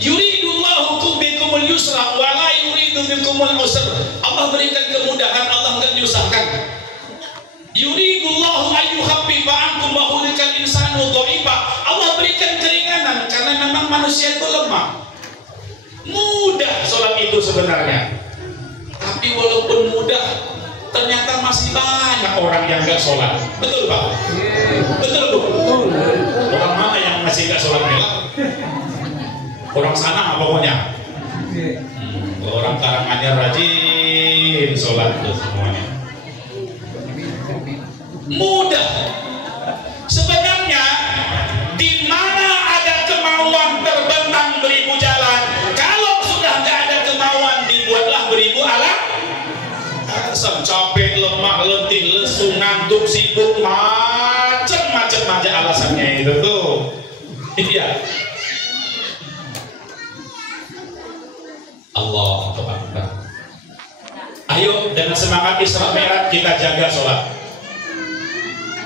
Yuridullahu bikumul yusra wa la yuridu bikumul usra. Allah berikan kemudahan, Allah enggak menyusahkan. Yuridullahu ayyuhabbiba ankum wa khuliqal insanu dha'ifa. Allah berikan keringanan karena memang manusia itu lemah. Mudah sholat itu sebenarnya. Tapi walaupun mudah, ternyata masih banyak orang yang enggak sholat. Betul Pak? Betul Bu? Orang mana yang masih enggak sholat? Orang sana pokoknya. Orang Karanganyar rajin sholat tuh semuanya. Mudah. Sebenarnya di mana ada kemauan terbentang beribu jalan. Kalau sudah nggak ada kemauan, dibuatlah beribu alasan. Capek, lemah, letih, lesu, ngantuk, sibuk, macam-macam aja alasannya itu tuh. Iya. Allah Akbar. Ayo dengan semangat Isra Mi'raj kita jaga sholat.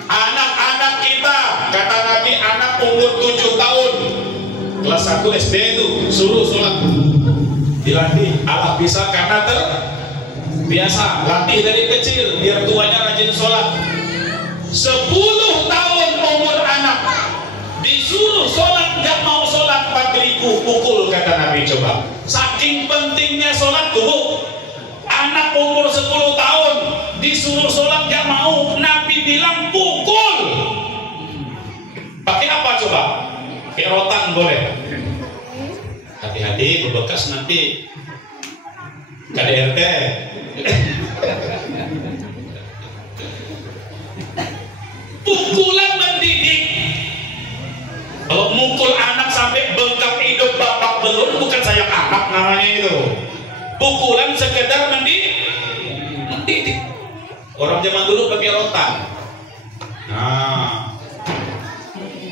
Anak-anak kita, kata Nabi, anak umur 7 tahun kelas 1 SD itu suruh sholat. Dilatih, Allah bisa karena terbiasa. Latih dari kecil biar tuanya rajin sholat. 10 tahun umur anak disuruh sholat, nggak mau sholat, 4.000 pukul kata Nabi. Coba, saking pentingnya sholat tuh. Anak umur 10 tahun disuruh sholat nggak mau, Nabi bilang pukul. Pakai apa coba? Pakai rotan boleh. Hati-hati bebekas nanti KDRT. Pukulan mendidik. Kalau mukul anak sampai bengkak hidup bapak belur, bukan sayang anak namanya itu. Pukulan sekedar mendidik. Orang zaman dulu pakai rotan. Nah,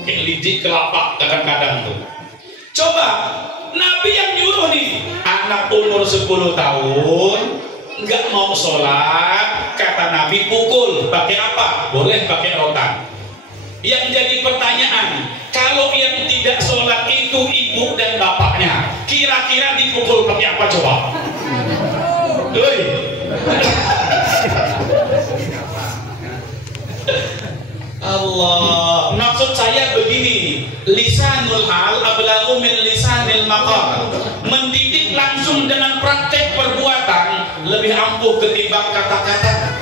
kayak lidik kelapa kadang-kadang tuh. Coba, Nabi yang nyuruh nih, anak umur 10 tahun nggak mau sholat, kata Nabi pukul. Pakai apa? Boleh pakai rotan. Yang jadi pertanyaan, kalau yang tidak sholat itu ibu dan bapaknya, kira-kira dipukul pakai apa coba? Doi. Allah, maksud saya begini, lisanul hal ablagu min lisanil maqal. Mendidik langsung dengan praktek perbuatan lebih ampuh ketimbang kata-kata.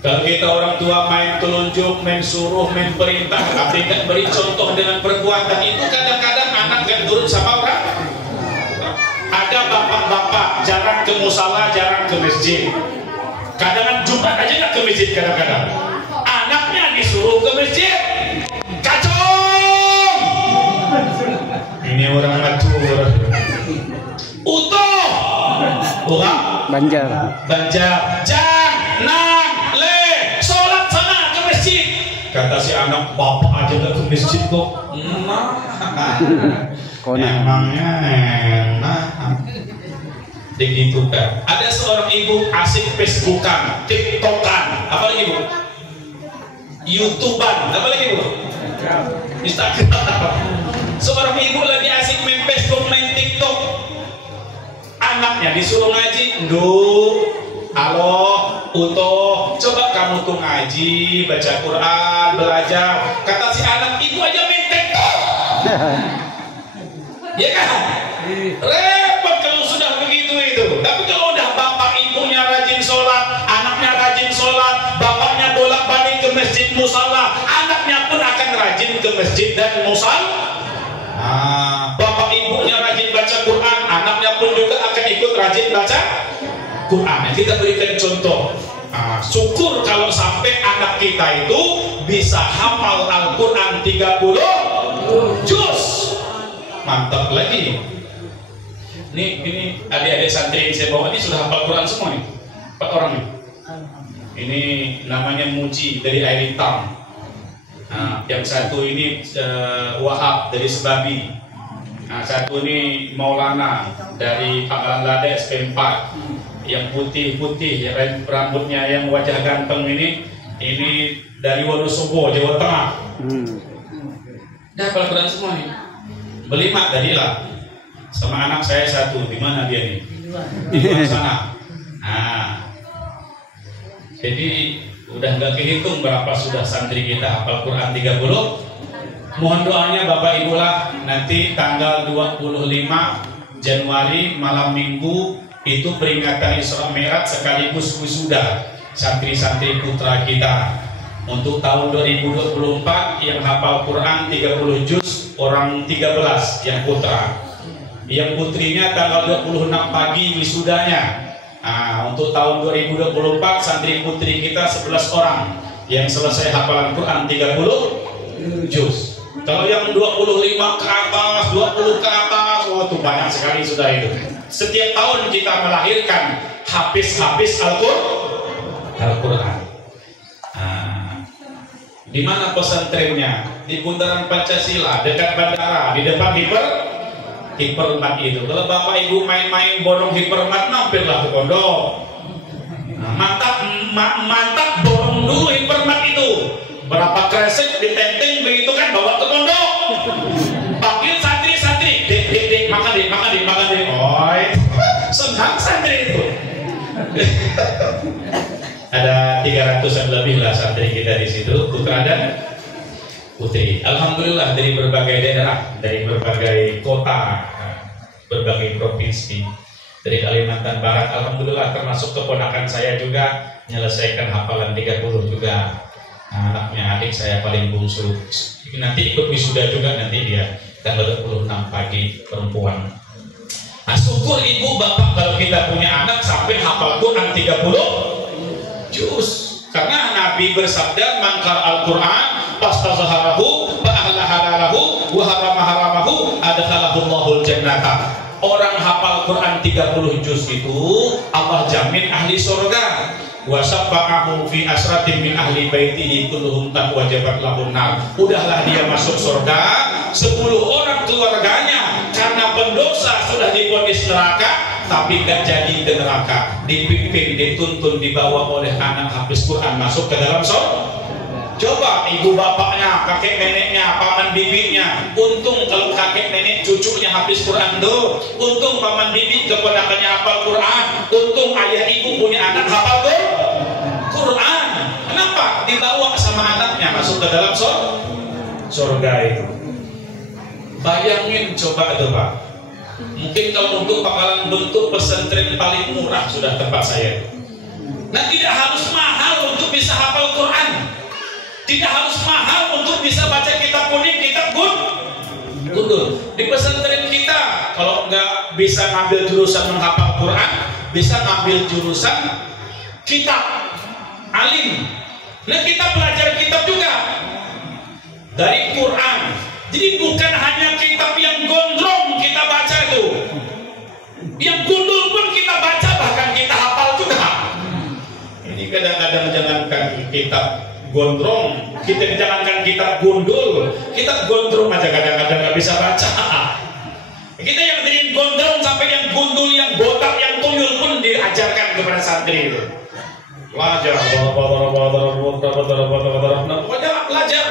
Kalau kita orang tua main telunjuk, main suruh, main perintah, tapi nggak beri contoh dengan perbuatan, itu kadang-kadang anak nggak turut sama orang. Ada bapak-bapak jarang ke musala, jarang ke masjid. Kadang-kadang Jumat aja nggak ke masjid kadang-kadang. Anaknya disuruh ke masjid, kacau. Ini orang matur. Utuh. Orang Banjar. Jangan. Kata si anak, bapak aja gak ke masjid kok. Emangnya enak. Begitu kan. Ada seorang ibu asik Facebookan, TikTokan, apa lagi bu? YouTubean, apa lagi bu? Instagram. Seorang ibu lagi asik main Facebook, main TikTok. Anaknya disuruh ngaji, halo, Uto, coba kamu tuh ngaji, baca Quran, belajar. Kata si anak, ibu aja main TikTok. Ya kan? Repot kalau sudah begitu itu. Tapi kalau udah bapak ibunya rajin sholat, anaknya rajin sholat, bapaknya bolak-balik ke masjid musala, anaknya pun akan rajin ke masjid dan musala. Bapak ibunya rajin baca Quran, anaknya pun juga akan ikut rajin baca Quran. Kita berikan contoh. Syukur kalau sampai anak kita itu bisa hafal Al-Quran 30 juz. Mantap lagi. Ini adik-adik santri yang saya bawa ini sudah hafal Quran semua nih. 4 orang nih. Ini namanya Muji dari Air Hitam. Yang satu ini Wahab dari Sebabi. Nah, satu ini Maulana dari Pangkalan Lada SP4 yang putih-putih, rambutnya yang wajah ganteng ini dari Wonosobo, Jawa Tengah. Dah hafal Quran semua nih. Berlima tadilah. Sama anak saya satu, di mana dia nih? Di luar sana. Nah, jadi udah nggak kehitung berapa sudah santri kita hafal Quran 30. Mohon doanya Bapak Ibu lah, nanti tanggal 25 Januari malam Minggu itu peringatan Isra Mi'raj sekaligus wisuda santri-santri putra kita. Untuk tahun 2024 yang hafal Quran 30 juz orang 13 yang putra. Yang putrinya tanggal 26 pagi wisudanya. Nah, untuk tahun 2024 santri putri kita 11 orang yang selesai hafalan Quran 30 juz. Kalau yang 25 ke atas, 20 ke atas, oh itu banyak sekali sudah itu. Setiap tahun kita melahirkan hafiz-hafiz Al-Quran. Nah, di mana pesantrennya? Di bundaran Pancasila, dekat bandara, di depan hipermat itu. Kalau Bapak Ibu main-main borong hipermat, mampirlah ke pondok. Nah, mantap borong dulu hipermat itu. Berapa kresek ditenteng begitu kan, bawa ke pondok. Panggil santri-santri, dek, makan deh. Oi, senang santri itu. Ada 300-an lebih lah santri kita di situ, putra dan putri. Alhamdulillah dari berbagai daerah, dari berbagai kota, berbagai provinsi, dari Kalimantan Barat. Alhamdulillah termasuk keponakan saya juga menyelesaikan hafalan 30 juga. Nah, anaknya adik saya paling bungsu. Nanti ikut wisuda juga nanti dia tanggal 26 pagi perempuan. Nah, syukur ibu bapak kalau kita punya anak sampai hafal Quran 30 juz. Karena Nabi bersabda, "Mangkar Al-Quran fastazharahu fa ahla halalahu wa harama haramahu adkhalahu Allahul jannata." Orang hafal Quran 30 juz itu Allah jamin ahli surga. Wa syafa'ahu fi asratin min ahli baitihi kulluhum qad wajabat lahun nar. Udahlah dia masuk surga, 10 orang keluarganya karena pendosa sudah divonis neraka, tapi gak jadi ke neraka, dipimpin, dituntun, dibawa oleh anak hafiz Quran masuk ke dalam surga. Coba ibu bapaknya, kakek neneknya, paman bibinya, untung kalau kakek nenek cucunya hafiz Quran tuh, untung paman bibi keponakannya hafal Quran, untung ayah ibu punya anak hafal Quran. Kenapa? Dibawa sama anaknya masuk ke dalam surga itu. Bayangin coba tuh Pak. Mungkin kalau untuk bakalan bentuk pesantren paling murah sudah tempat saya. Nah, tidak harus mahal untuk bisa hafal Quran. Tidak harus mahal untuk bisa baca kitab kuning, kitab gundul. Di pesantren kita, kalau nggak bisa ngambil jurusan menghafal Quran, bisa ngambil jurusan kitab alim. Nah, kita belajar kitab juga dari Quran. Jadi bukan hanya kitab yang gondrong kita baca itu, yang gundul pun kita baca, bahkan kita hafal juga. Ini kadang-kadang jangankan kitab gondrong, kita jangankan kitab gundul, kitab gondrong aja kadang-kadang nggak bisa baca. Kita yang dari gondrong sampai yang gundul, yang botak, yang tuyul pun diajarkan kepada santri itu. Belajar, pokoknya belajar.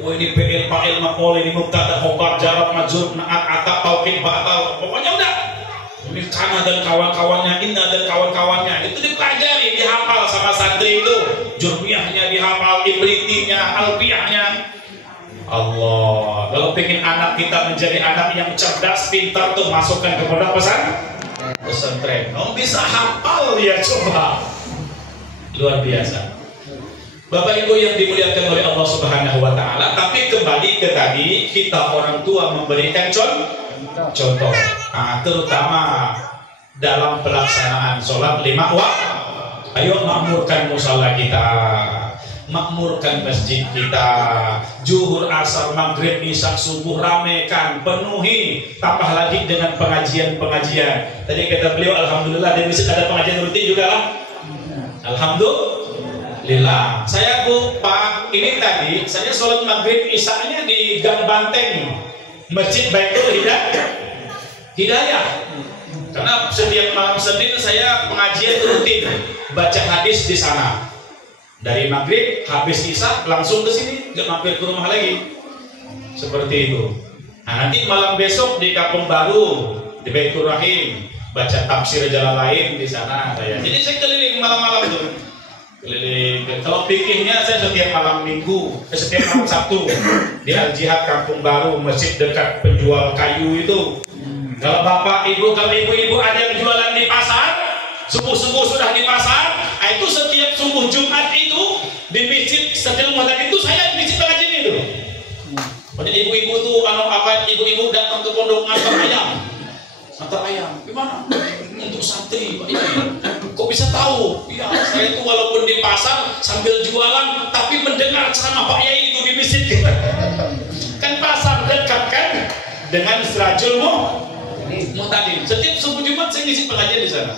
Oh, ini PL, PL, Mapol, ini Mubtada, Khobar, Jarab, Majur, Naat, Atap, Tauqid, Batal. Pokoknya udah. Ini Kana dan kawan-kawannya, Inna dan kawan-kawannya. Itu dipelajari, dihafal sama santri itu. Jurmiyahnya dihafal, Ibritinya, Alpiyahnya. Allah. Kalau pengen anak kita menjadi anak yang cerdas, pintar tuh masukkan ke pondok pesantren. Oh, bisa hafal dia, coba. Luar biasa. Bapak Ibu yang dimuliakan oleh Allah Subhanahu wa Ta'ala, tapi kembali ke tadi, kita orang tua memberikan contoh. Nah, terutama dalam pelaksanaan sholat 5 waktu. Ayo makmurkan musala kita, makmurkan masjid kita, zuhur, asar, maghrib, isya, subuh, ramekan, penuhi, tambah lagi dengan pengajian-pengajian. Tadi kata beliau, alhamdulillah, dan bisa ada pengajian rutin juga lah. Alhamdulillah. Saya Bu, Pak, ini tadi saya sholat maghrib isyanya di Gang Banteng. Masjid Baitul Hidayah. Karena setiap malam Senin saya pengajian rutin baca hadis di sana. Dari maghrib habis isya langsung ke sini, nggak mampir ke rumah lagi. Seperti itu. Nah, nanti malam besok di Kampung Baru di Baitur Rahim baca tafsir Jalalain di sana saya. Jadi saya keliling malam-malam tuh. Keliling. Kalau pikirnya saya setiap malam Minggu, setiap malam Sabtu di Al Jihad Kampung Baru, masjid dekat penjual kayu itu. Kalau bapak ibu, kalau ibu-ibu ada yang jualan di pasar, subuh-subuh sudah di pasar, itu setiap subuh Jumat itu di masjid Setil Muhammad itu saya di masjid pengajian itu. Jadi ibu-ibu tuh ibu-ibu datang ke pondok ngantar ayam, gimana? Untuk santri, Pak Ibu. Kok bisa tahu? Ya, saya itu walaupun di pasar sambil jualan, tapi mendengar ceramah Pak Yai itu di masjid kita. Kan pasar dekat kan dengan Sirajul Muhtadin. Setiap subuh Jumat saya ngisi pengajian di sana.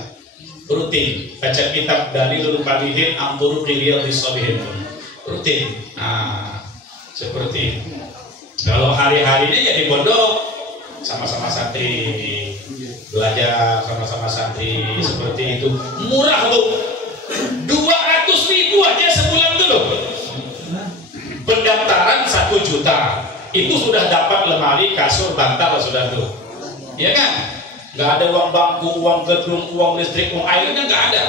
Rutin baca kitab Dalilul Qalihin Amturu Qiliyadis Shalihin. Rutin. Nah, seperti itu. Kalau hari-hari ini ya di pondok sama-sama santri, belajar sama-sama santri seperti itu. Murah loh, 200.000 aja sebulan tuh loh. Pendaftaran 1 juta itu sudah dapat lemari, kasur, bantal sudah tuh, ya kan? Nggak ada uang bangku, uang gedung, uang listrik, uang airnya nggak ada.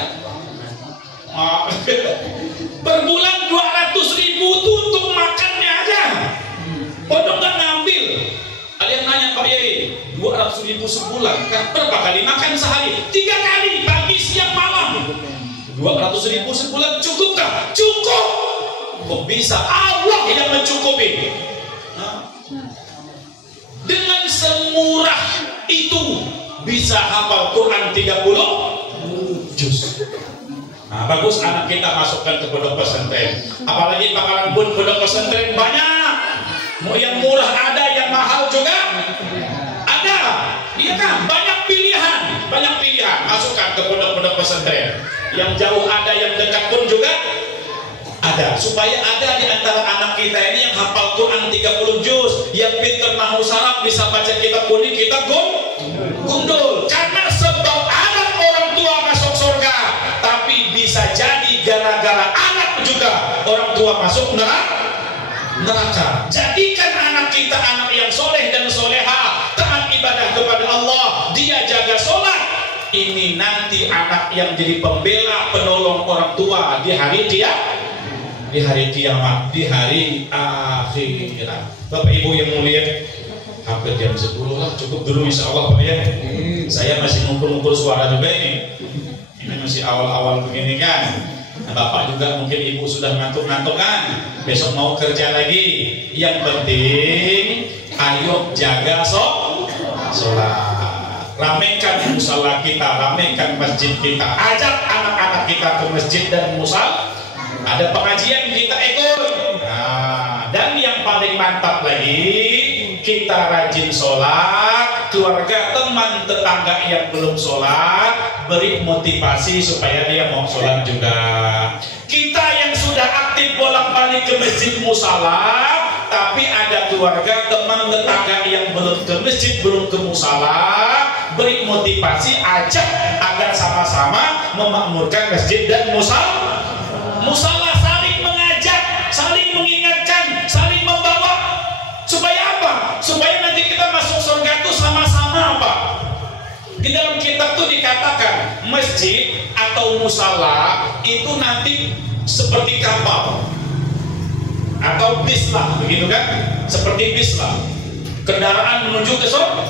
Per bulan 200.000 tuh untuk makannya aja. Pondok nggak ngambil. Ada yang nanya, Pak Yai, 200.000 sebulan, kan berapa kali makan sehari? 3 kali, pagi, siang, malam. 200.000 sebulan cukupkah? Cukup. Kok bisa? Allah yang mencukupi. Dengan semurah itu bisa hafal Quran 30 juz. Nah, bagus anak kita masukkan ke pondok pesantren. Apalagi bakalan pondok pesantren banyak. Mau yang murah ada, yang mahal juga ada. Iya kan? Banyak pilihan. Masukkan ke pondok-pondok pesantren. Yang jauh ada, yang dekat pun juga ada. Supaya ada di antara anak kita ini yang hafal Quran 30 juz, yang pintar nahu saraf, bisa baca kitab kuning, kitab gundul. Karena sebab anak orang tua masuk surga, tapi bisa jadi gara-gara anak juga orang tua masuk neraka. Jadikan anak kita anak yang soleh dan soleha, taat ibadah kepada Allah, dia jaga sholat. Ini nanti anak yang jadi pembela, penolong orang tua di hari kiamat, di hari akhirat. Bapak Ibu yang mulia, hampir jam 10 lah, cukup dulu insya Allah Pak ya. Saya masih ngumpul-ngumpul suara juga ini masih awal-awal begini kan. Nah, Bapak juga mungkin Ibu sudah ngantuk-ngantuk kan, besok mau kerja lagi. Yang penting ayo jaga sholat, ramekan musala kita, ramekan masjid kita, ajak anak-anak kita ke masjid dan musala. Ada pengajian kita ikut. Nah, dan yang paling mantap lagi, kita rajin sholat. Keluarga, teman, tetangga yang belum sholat, beri motivasi supaya dia mau sholat juga. Kita yang sudah aktif bolak-balik ke masjid musala, tapi ada keluarga, teman, tetangga yang belum ke masjid, belum ke musala, beri motivasi, ajak agar sama-sama memakmurkan masjid dan musala, saling mengajak, saling mengingatkan, saling membawa. Supaya apa? Supaya nanti kita masuk surga itu sama-sama apa? Di dalam kitab itu dikatakan masjid atau musala itu nanti seperti kapal atau bis lah, begitu kan? Seperti bis lah. Kendaraan menuju ke surga.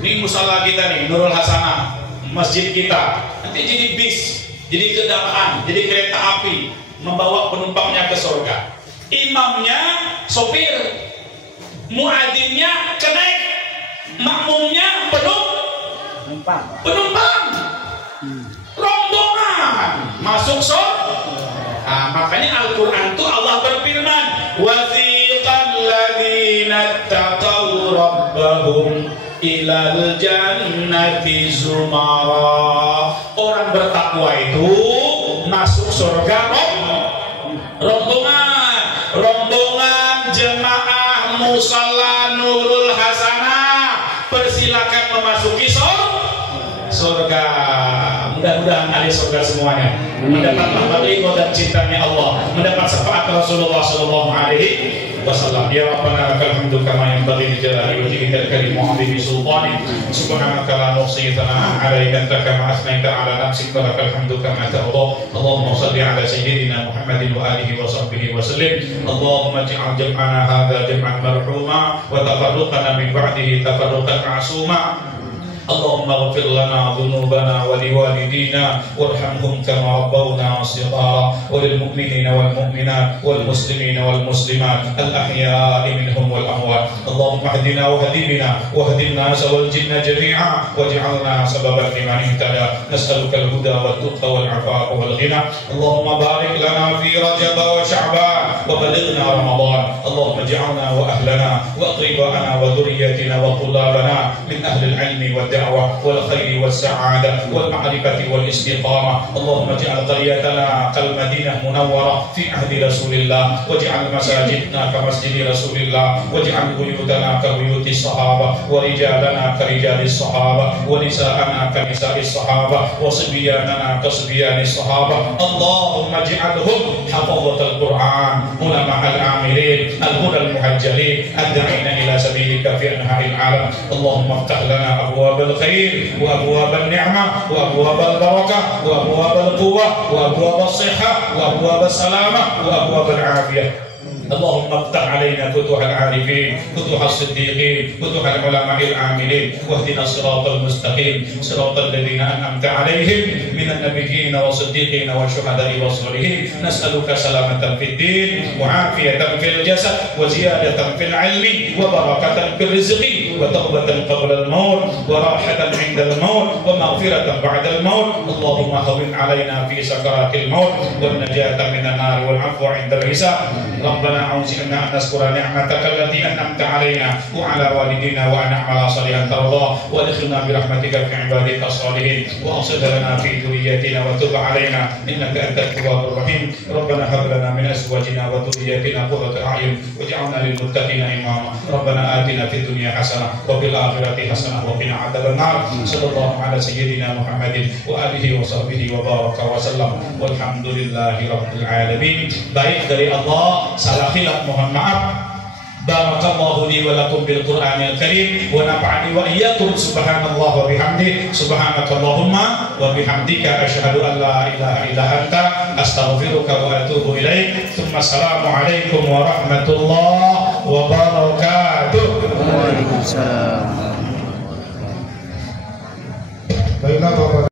Ini musala kita nih, Nurul Hasanah, masjid kita. Nanti jadi bis, jadi kendaraan, jadi kereta api membawa penumpangnya ke surga. Imamnya sopir, muadzinnya kenaik, makmumnya penumpang, rombongan masuk surga. Nah, makanya Al-Quran itu Allah berfirman, wasiqal ladzina taqaw rabbahum ilal jannati zumara. Orang bertakwa itu masuk surga rombongan jemaah musalla Nurul Hasanah, persilakan memasuki surga. Mudah-mudahan ahli surga semuanya mendapat rahmat dan cintanya Allah, mendapat syafaat Rasulullah sallallahu alaihi wasallam. Ya Rabbana lakal hamdu kama yanbaghi li jalali wajhika al-karim wa 'azimi sultanik. Subhanaka la nuhsi thana'an 'alaika anta kama asnaita 'ala nafsika lakal hamdu kama tarda. Allahumma shalli 'ala sayyidina Muhammadin wa alihi wa sahbihi wa sallim. Allahumma ij'al jam'ana hadha jam'an marhuma wa tafarruqana min ba'dihi tafarruqan ma'suma. اللهم اغفر لنا ذنوبنا ولوالدينا وارحمهم كما ربونا صغارا وللمؤمنين والمؤمنات والمسلمين والمسلمات الأحياء منهم والأموات. اللهم اهدنا واهد بنا واهد الناس والجن جميعا واجعلنا سببا لمن اهتدى. نسألك الهدى والتقى والعفاف والغنى. اللهم بارك لنا في رجب وشعبان وبلغنا رمضان. اللهم اجعلنا وأهلنا وأقرباءنا وذريتنا وطلابنا من أهل العلم والدعوة والخير والسعادة والمعرفة والاستقامة. اللهم اجعل قريتنا كالمدينة منورة في عهد رسول الله، واجعل مساجدنا كمسجد رسول الله، واجعل بيوتنا كبيوت الصحابة، ورجالنا كرجال الصحابة، ونساءنا كنساء الصحابة، وصبياننا كصبيان الصحابة. اللهم اجعلهم حفظة القرآن، علماء العاملين، الهدى المحجلين، الداعين إلى سبيلك في أنحاء العالم. اللهم افتح لنا أبواب الخير وأبواب النعمة وأبواب البركة وأبواب القوة وأبواب الصحة وأبواب السلامة وأبواب العافية. اللهم افتح علينا فتوح العارفين، فتوح الصديقين، فتوح العلماء العاملين، واهدنا الصراط المستقيم، صراط الذين أنعمت عليهم من النبيين والصديقين والشهداء والصالحين. نسألك سلامة في الدين وعافية في الجسد وزيادة في العلم وبركة في الرزق وتوبة قبل الموت وراحة عند الموت ومغفرة بعد الموت. اللهم هون علينا في سكرات الموت والنجاة من النار والعفو عند الحساب. ربنا أوزعنا أن نذكر نعمتك التي أنعمت علينا وعلى والدينا وأن نعمل صالحا ترضاه، وادخلنا برحمتك في عبادك الصالحين، وأصلح لنا في ذريتنا وتب علينا إنك أنت التواب الرحيم. ربنا هب لنا من أزواجنا وذريتنا قرة أعين واجعلنا للمتقين إماما. ربنا آتنا في الدنيا حسنة وفي الآخرة حسنة وقنا عذاب النار. صلى الله على سيدنا محمد وآله وصحبه وبارك وسلم والحمد لله رب العالمين. Baik dari Allah, salah khilaf mohon maaf. Barakallahu li wa lakum bil Qur'anil Karim wa nafa'ani wa iyyakum. Subhanallah wa bihamdi, subhanakallahumma wa bihamdika asyhadu an la ilaha illa anta astaghfiruka wa atubu ilaik. Assalamu alaikum warahmatullahi wabarakatuh. Waalaikumsalam. Baiklah Bapak